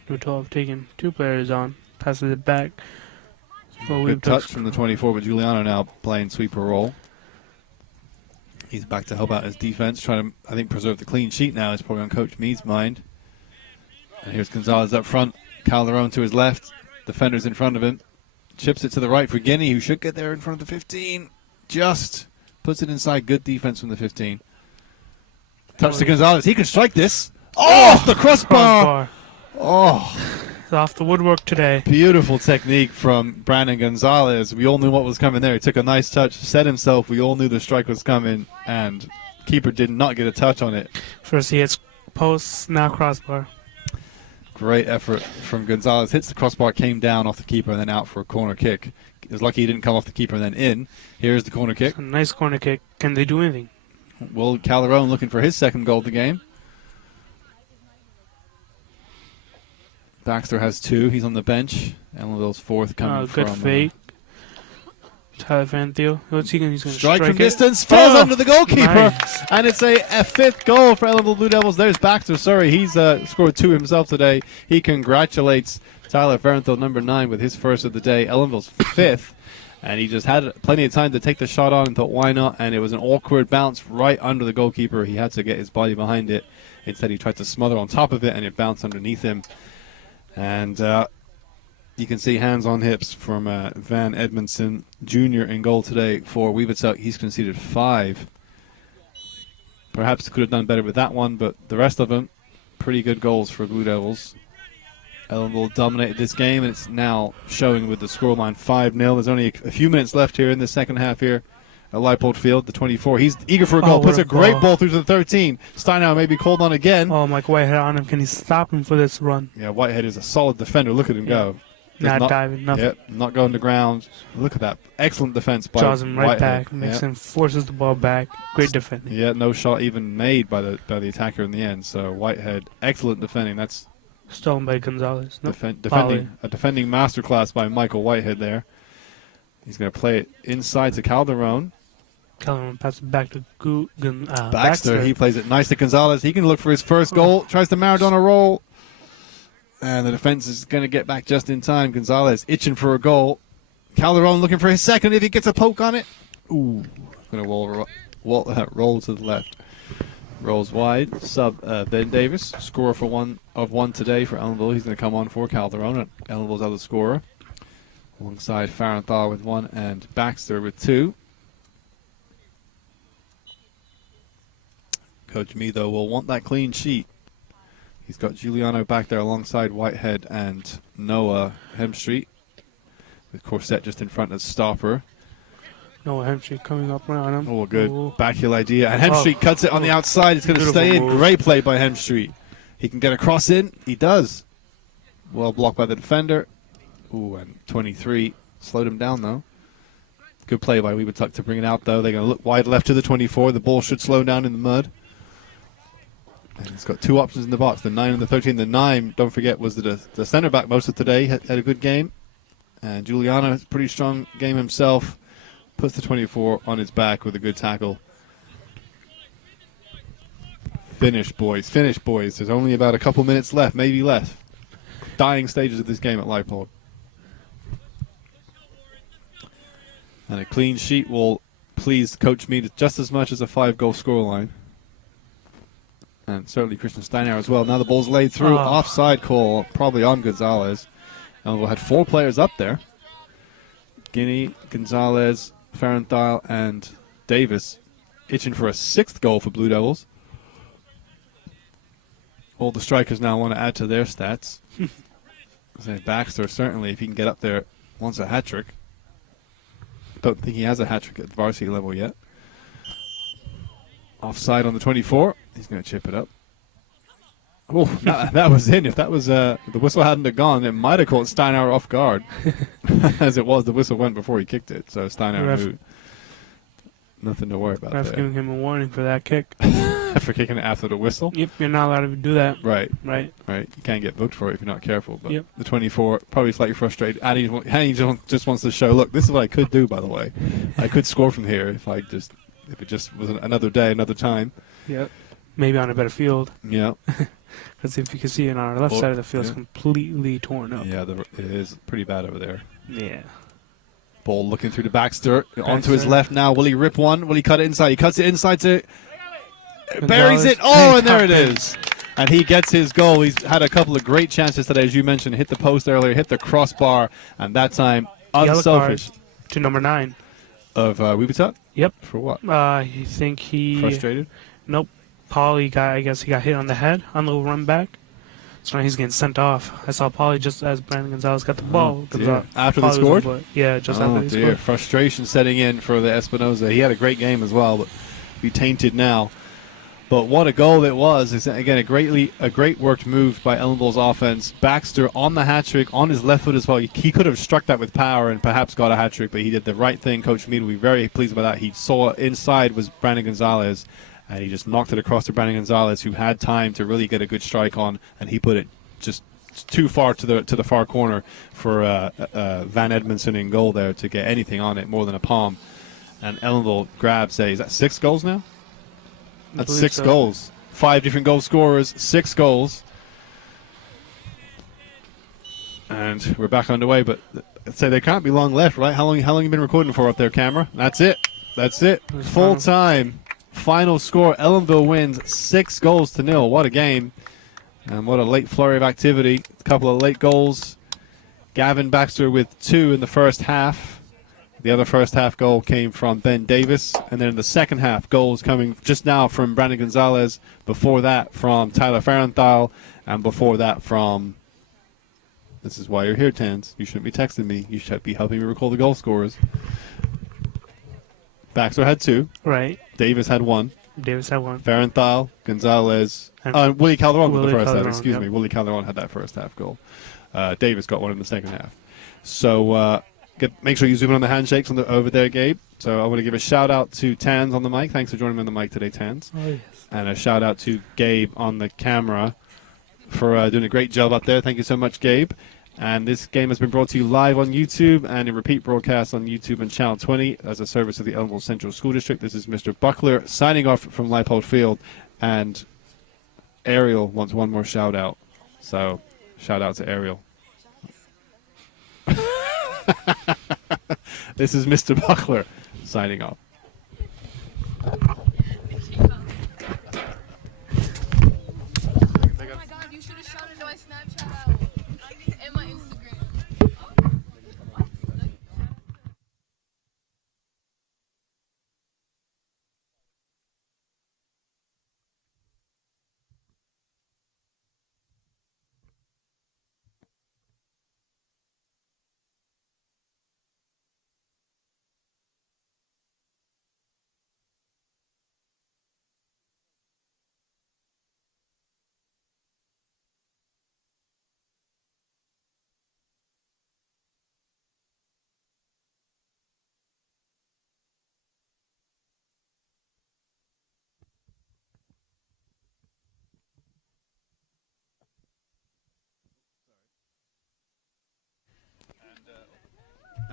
Nutov taking 2 players on. Passes it back. Well, Good touch from the 24, but Giuliano now playing sweeper role. He's back to help out his defense, trying to, I think, preserve the clean sheet now. It's probably on Coach Mead's mind. And here's Gonzalez up front. Calderon to his left. Defenders in front of him. Chips it to the right for Guinea, who should get there in front of the 15. Just puts it inside. Good defense from the 15. Touch to Gonzalez. He can strike this. Oh, off the crossbar. Oh. It's off the woodwork today. Beautiful technique from Brandon Gonzalez. We all knew what was coming there. He took a nice touch, set himself. We all knew the strike was coming, and keeper did not get a touch on it. First he hits posts, now crossbar. Great effort from Gonzalez. Hits the crossbar, came down off the keeper, and then out for a corner kick. He was lucky he didn't come off the keeper and then in. Here's the corner kick. A nice corner kick. Can they do anything? Will Calderon looking for his second goal of the game. Baxter has 2. He's on the bench. Ellenville's 4th coming from. Good fake. Tyler Van Thiel. What's he going to? He's going to strike from it. distance. Falls under the goalkeeper. Nice. And it's a 5th goal for Ellenville Blue Devils. There's Baxter. Sorry, he's scored 2 himself today. He congratulates Tyler Farenthill, number 9, with his first of the day. Ellenville's 5th. And he just had plenty of time to take the shot on and thought, why not? And it was an awkward bounce right under the goalkeeper. He had to get his body behind it. Instead, he tried to smother on top of it, and it bounced underneath him. And you can see hands on hips from Van Edmondson Jr. in goal today for Webutuck. He's conceded 5. Perhaps could have done better with that one, but the rest of them, pretty good goals for Blue Devils. Ellenville dominated this game, and it's now showing with the scoreline 5-0. There's only a few minutes left here in the second half here at Leipold Field. The 24, he's eager for a goal. Puts a great ball through to the 13. Steinau may be called on again. Oh, Mike Whitehead on him. Can he stop him for this run? Yeah, Whitehead is a solid defender. Look at him go. Not diving, nothing. Yep, not going to ground. Look at that. Excellent defense by Jaws him right Whitehead. back. Makes him, forces the ball back. Great defending. Yeah, no shot even made by the attacker in the end. So Whitehead, excellent defending. That's stolen by Gonzalez. Nope. Defending masterclass by Michael Whitehead there. He's going to play it inside to Calderon. Calderon passes it back to Baxter. He plays it nice to Gonzalez. He can look for his first goal. Tries the Maradona roll. And the defense is going to get back just in time. Gonzalez itching for a goal. Calderon looking for his second if he gets a poke on it. Ooh, going to roll to the left. Rolls wide. Sub Ben Davis. Scorer for 1 today for Ellenville. He's going to come on for Calderon. Ellenville's other scorer. Alongside Farenthaw with 1 and Baxter with 2. Coach Me, though, will want that clean sheet. He's got Giuliano back there alongside Whitehead and Noah Hemstreet, with Corset just in front as stopper. Noah Hemstreet coming up around him. Oh, good Ooh. backheel idea. And Hemstreet cuts it on the outside. It's going to Beautiful stay in. move. Great play by Hemstreet. He can get a cross in. He does. Well blocked by the defender. Ooh, and 23. Slowed him down, though. Good play by Webutuck to bring it out, though. They're going to look wide left to the 24. The ball should slow down in the mud. And he's got 2 options in the box, the 9 and the 13. The 9, don't forget, was the center back most of today, had a good game. And Giuliano has a pretty strong game himself. Puts the 24 on his back with a good tackle. Finish, boys. Finish, boys. There's only about a couple minutes left, maybe less. Dying stages of this game at Leipold. And a clean sheet will please Coach Mead just as much as a 5-goal scoreline. And certainly Christian Steinauer as well. Now the ball's laid through. Offside call, probably on Gonzalez. And we'll had 4 players up there. Guinea, Gonzalez, Farenthaw, and Davis itching for a 6th goal for Blue Devils. All the strikers now want to add to their stats. Say Baxter, certainly, if he can get up there, wants a hat-trick. Don't think he has a hat-trick at the varsity level yet. Offside on the 24. He's going to chip it up. Oh, that was in. If that was the whistle hadn't have gone, it might have caught Steinauer off guard. As it was, the whistle went before he kicked it. So Steinauer moved. Nothing to worry about Ref's there. giving him a warning for that kick. For kicking it after the whistle? Yep, you're not allowed to do that. Right. Right. Right. You can't get booked for it if you're not careful. But Yep. the 24, probably slightly frustrated. And he just wants to show, look, this is what I could do, by the way. I could score from here if it just was another day, another time. Yep. Maybe on a better field. Yeah. Because if you can see it on our left side of the field, it's completely torn up. Yeah, it is pretty bad over there. Yeah. Ball looking through to Baxter. Onto his left now. Will he rip one? Will he cut it inside? He cuts it inside to... Buries it. Oh, and there it is. And he gets his goal. He's had a couple of great chances today, as you mentioned. Hit the post earlier, hit the crossbar, and that time, unselfish. To number 9. Of Webutuck? Yep. For what? I think he... Frustrated? Nope. Paulie I guess he got hit on the head on the run back. So now he's getting sent off. I saw Paulie just as Brandon Gonzalez got the ball. After they scored? Yeah, just after they scored. Frustration setting in for the Espinoza. He had a great game as well, but be tainted now. But what a goal it was. It's, again, a great worked move by Ellenville's offense. Baxter on the hat-trick, on his left foot as well. He could have struck that with power and perhaps got a hat-trick, but he did the right thing. Coach Mead will be very pleased about that. He saw inside was Brandon Gonzalez, and he just knocked it across to Brandon Gonzalez, who had time to really get a good strike on, and he put it just too far to the far corner for Van Edmondson in goal there to get anything on it more than a palm. And Ellenville grabs is that 6 goals now? That's 6 goals. 5 different goal scorers, 6 goals. And we're back underway, but I'd say there can't be long left, right? How long you been recording for up there, camera? That's it. Full time. Final score. Ellenville wins 6-0. What a game. And what a late flurry of activity. A couple of late goals. Gavin Baxter with 2 in the first half. The other first half goal came from Ben Davis. And then in the second half, goals coming just now from Brandon Gonzalez. Before that, from Tyler Farenthaw. And before that, from... This is why you're here, Tans. You shouldn't be texting me. You should be helping me recall the goal scorers. Baxter had 2. Right. Davis had 1. Farenthaw, Gonzalez. Willie Calderon with the first half. Excuse yep. me. Willie Calderon had that first half goal. Davis got 1 in the second half. So make sure you zoom in on the handshakes over there, Gabe. So I want to give a shout out to Tans on the mic. Thanks for joining me on the mic today, Tans. Oh, yes. And a shout out to Gabe on the camera for doing a great job up there. Thank you so much, Gabe. And this game has been brought to you live on YouTube and in repeat broadcast on YouTube and Channel 20 as a service of the Ellenville Central School District. This is Mr. Buckler signing off from Leipold Field. And Ariel wants one more shout out. So, shout out to Ariel. This is Mr. Buckler signing off.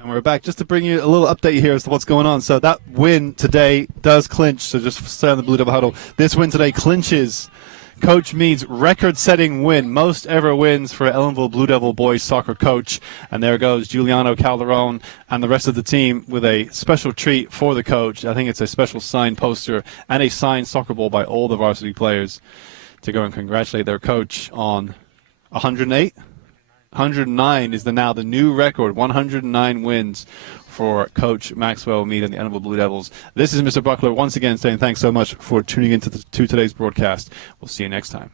And we're back just to bring you a little update here as to what's going on. So that win today does clinch. So just stay on the Blue Devil Huddle. This win today clinches Coach Mead's record-setting win, most ever wins for Ellenville Blue Devil boys soccer coach. And there goes Giuliano Calderon and the rest of the team with a special treat for the coach. I think it's a special signed poster and a signed soccer ball by all the varsity players to go and congratulate their coach on 108. 109 is now the new record, 109 wins for Coach Maxwell Mead and the Ellenville Blue Devils. This is Mr. Buckler once again saying thanks so much for tuning into to today's broadcast. We'll see you next time.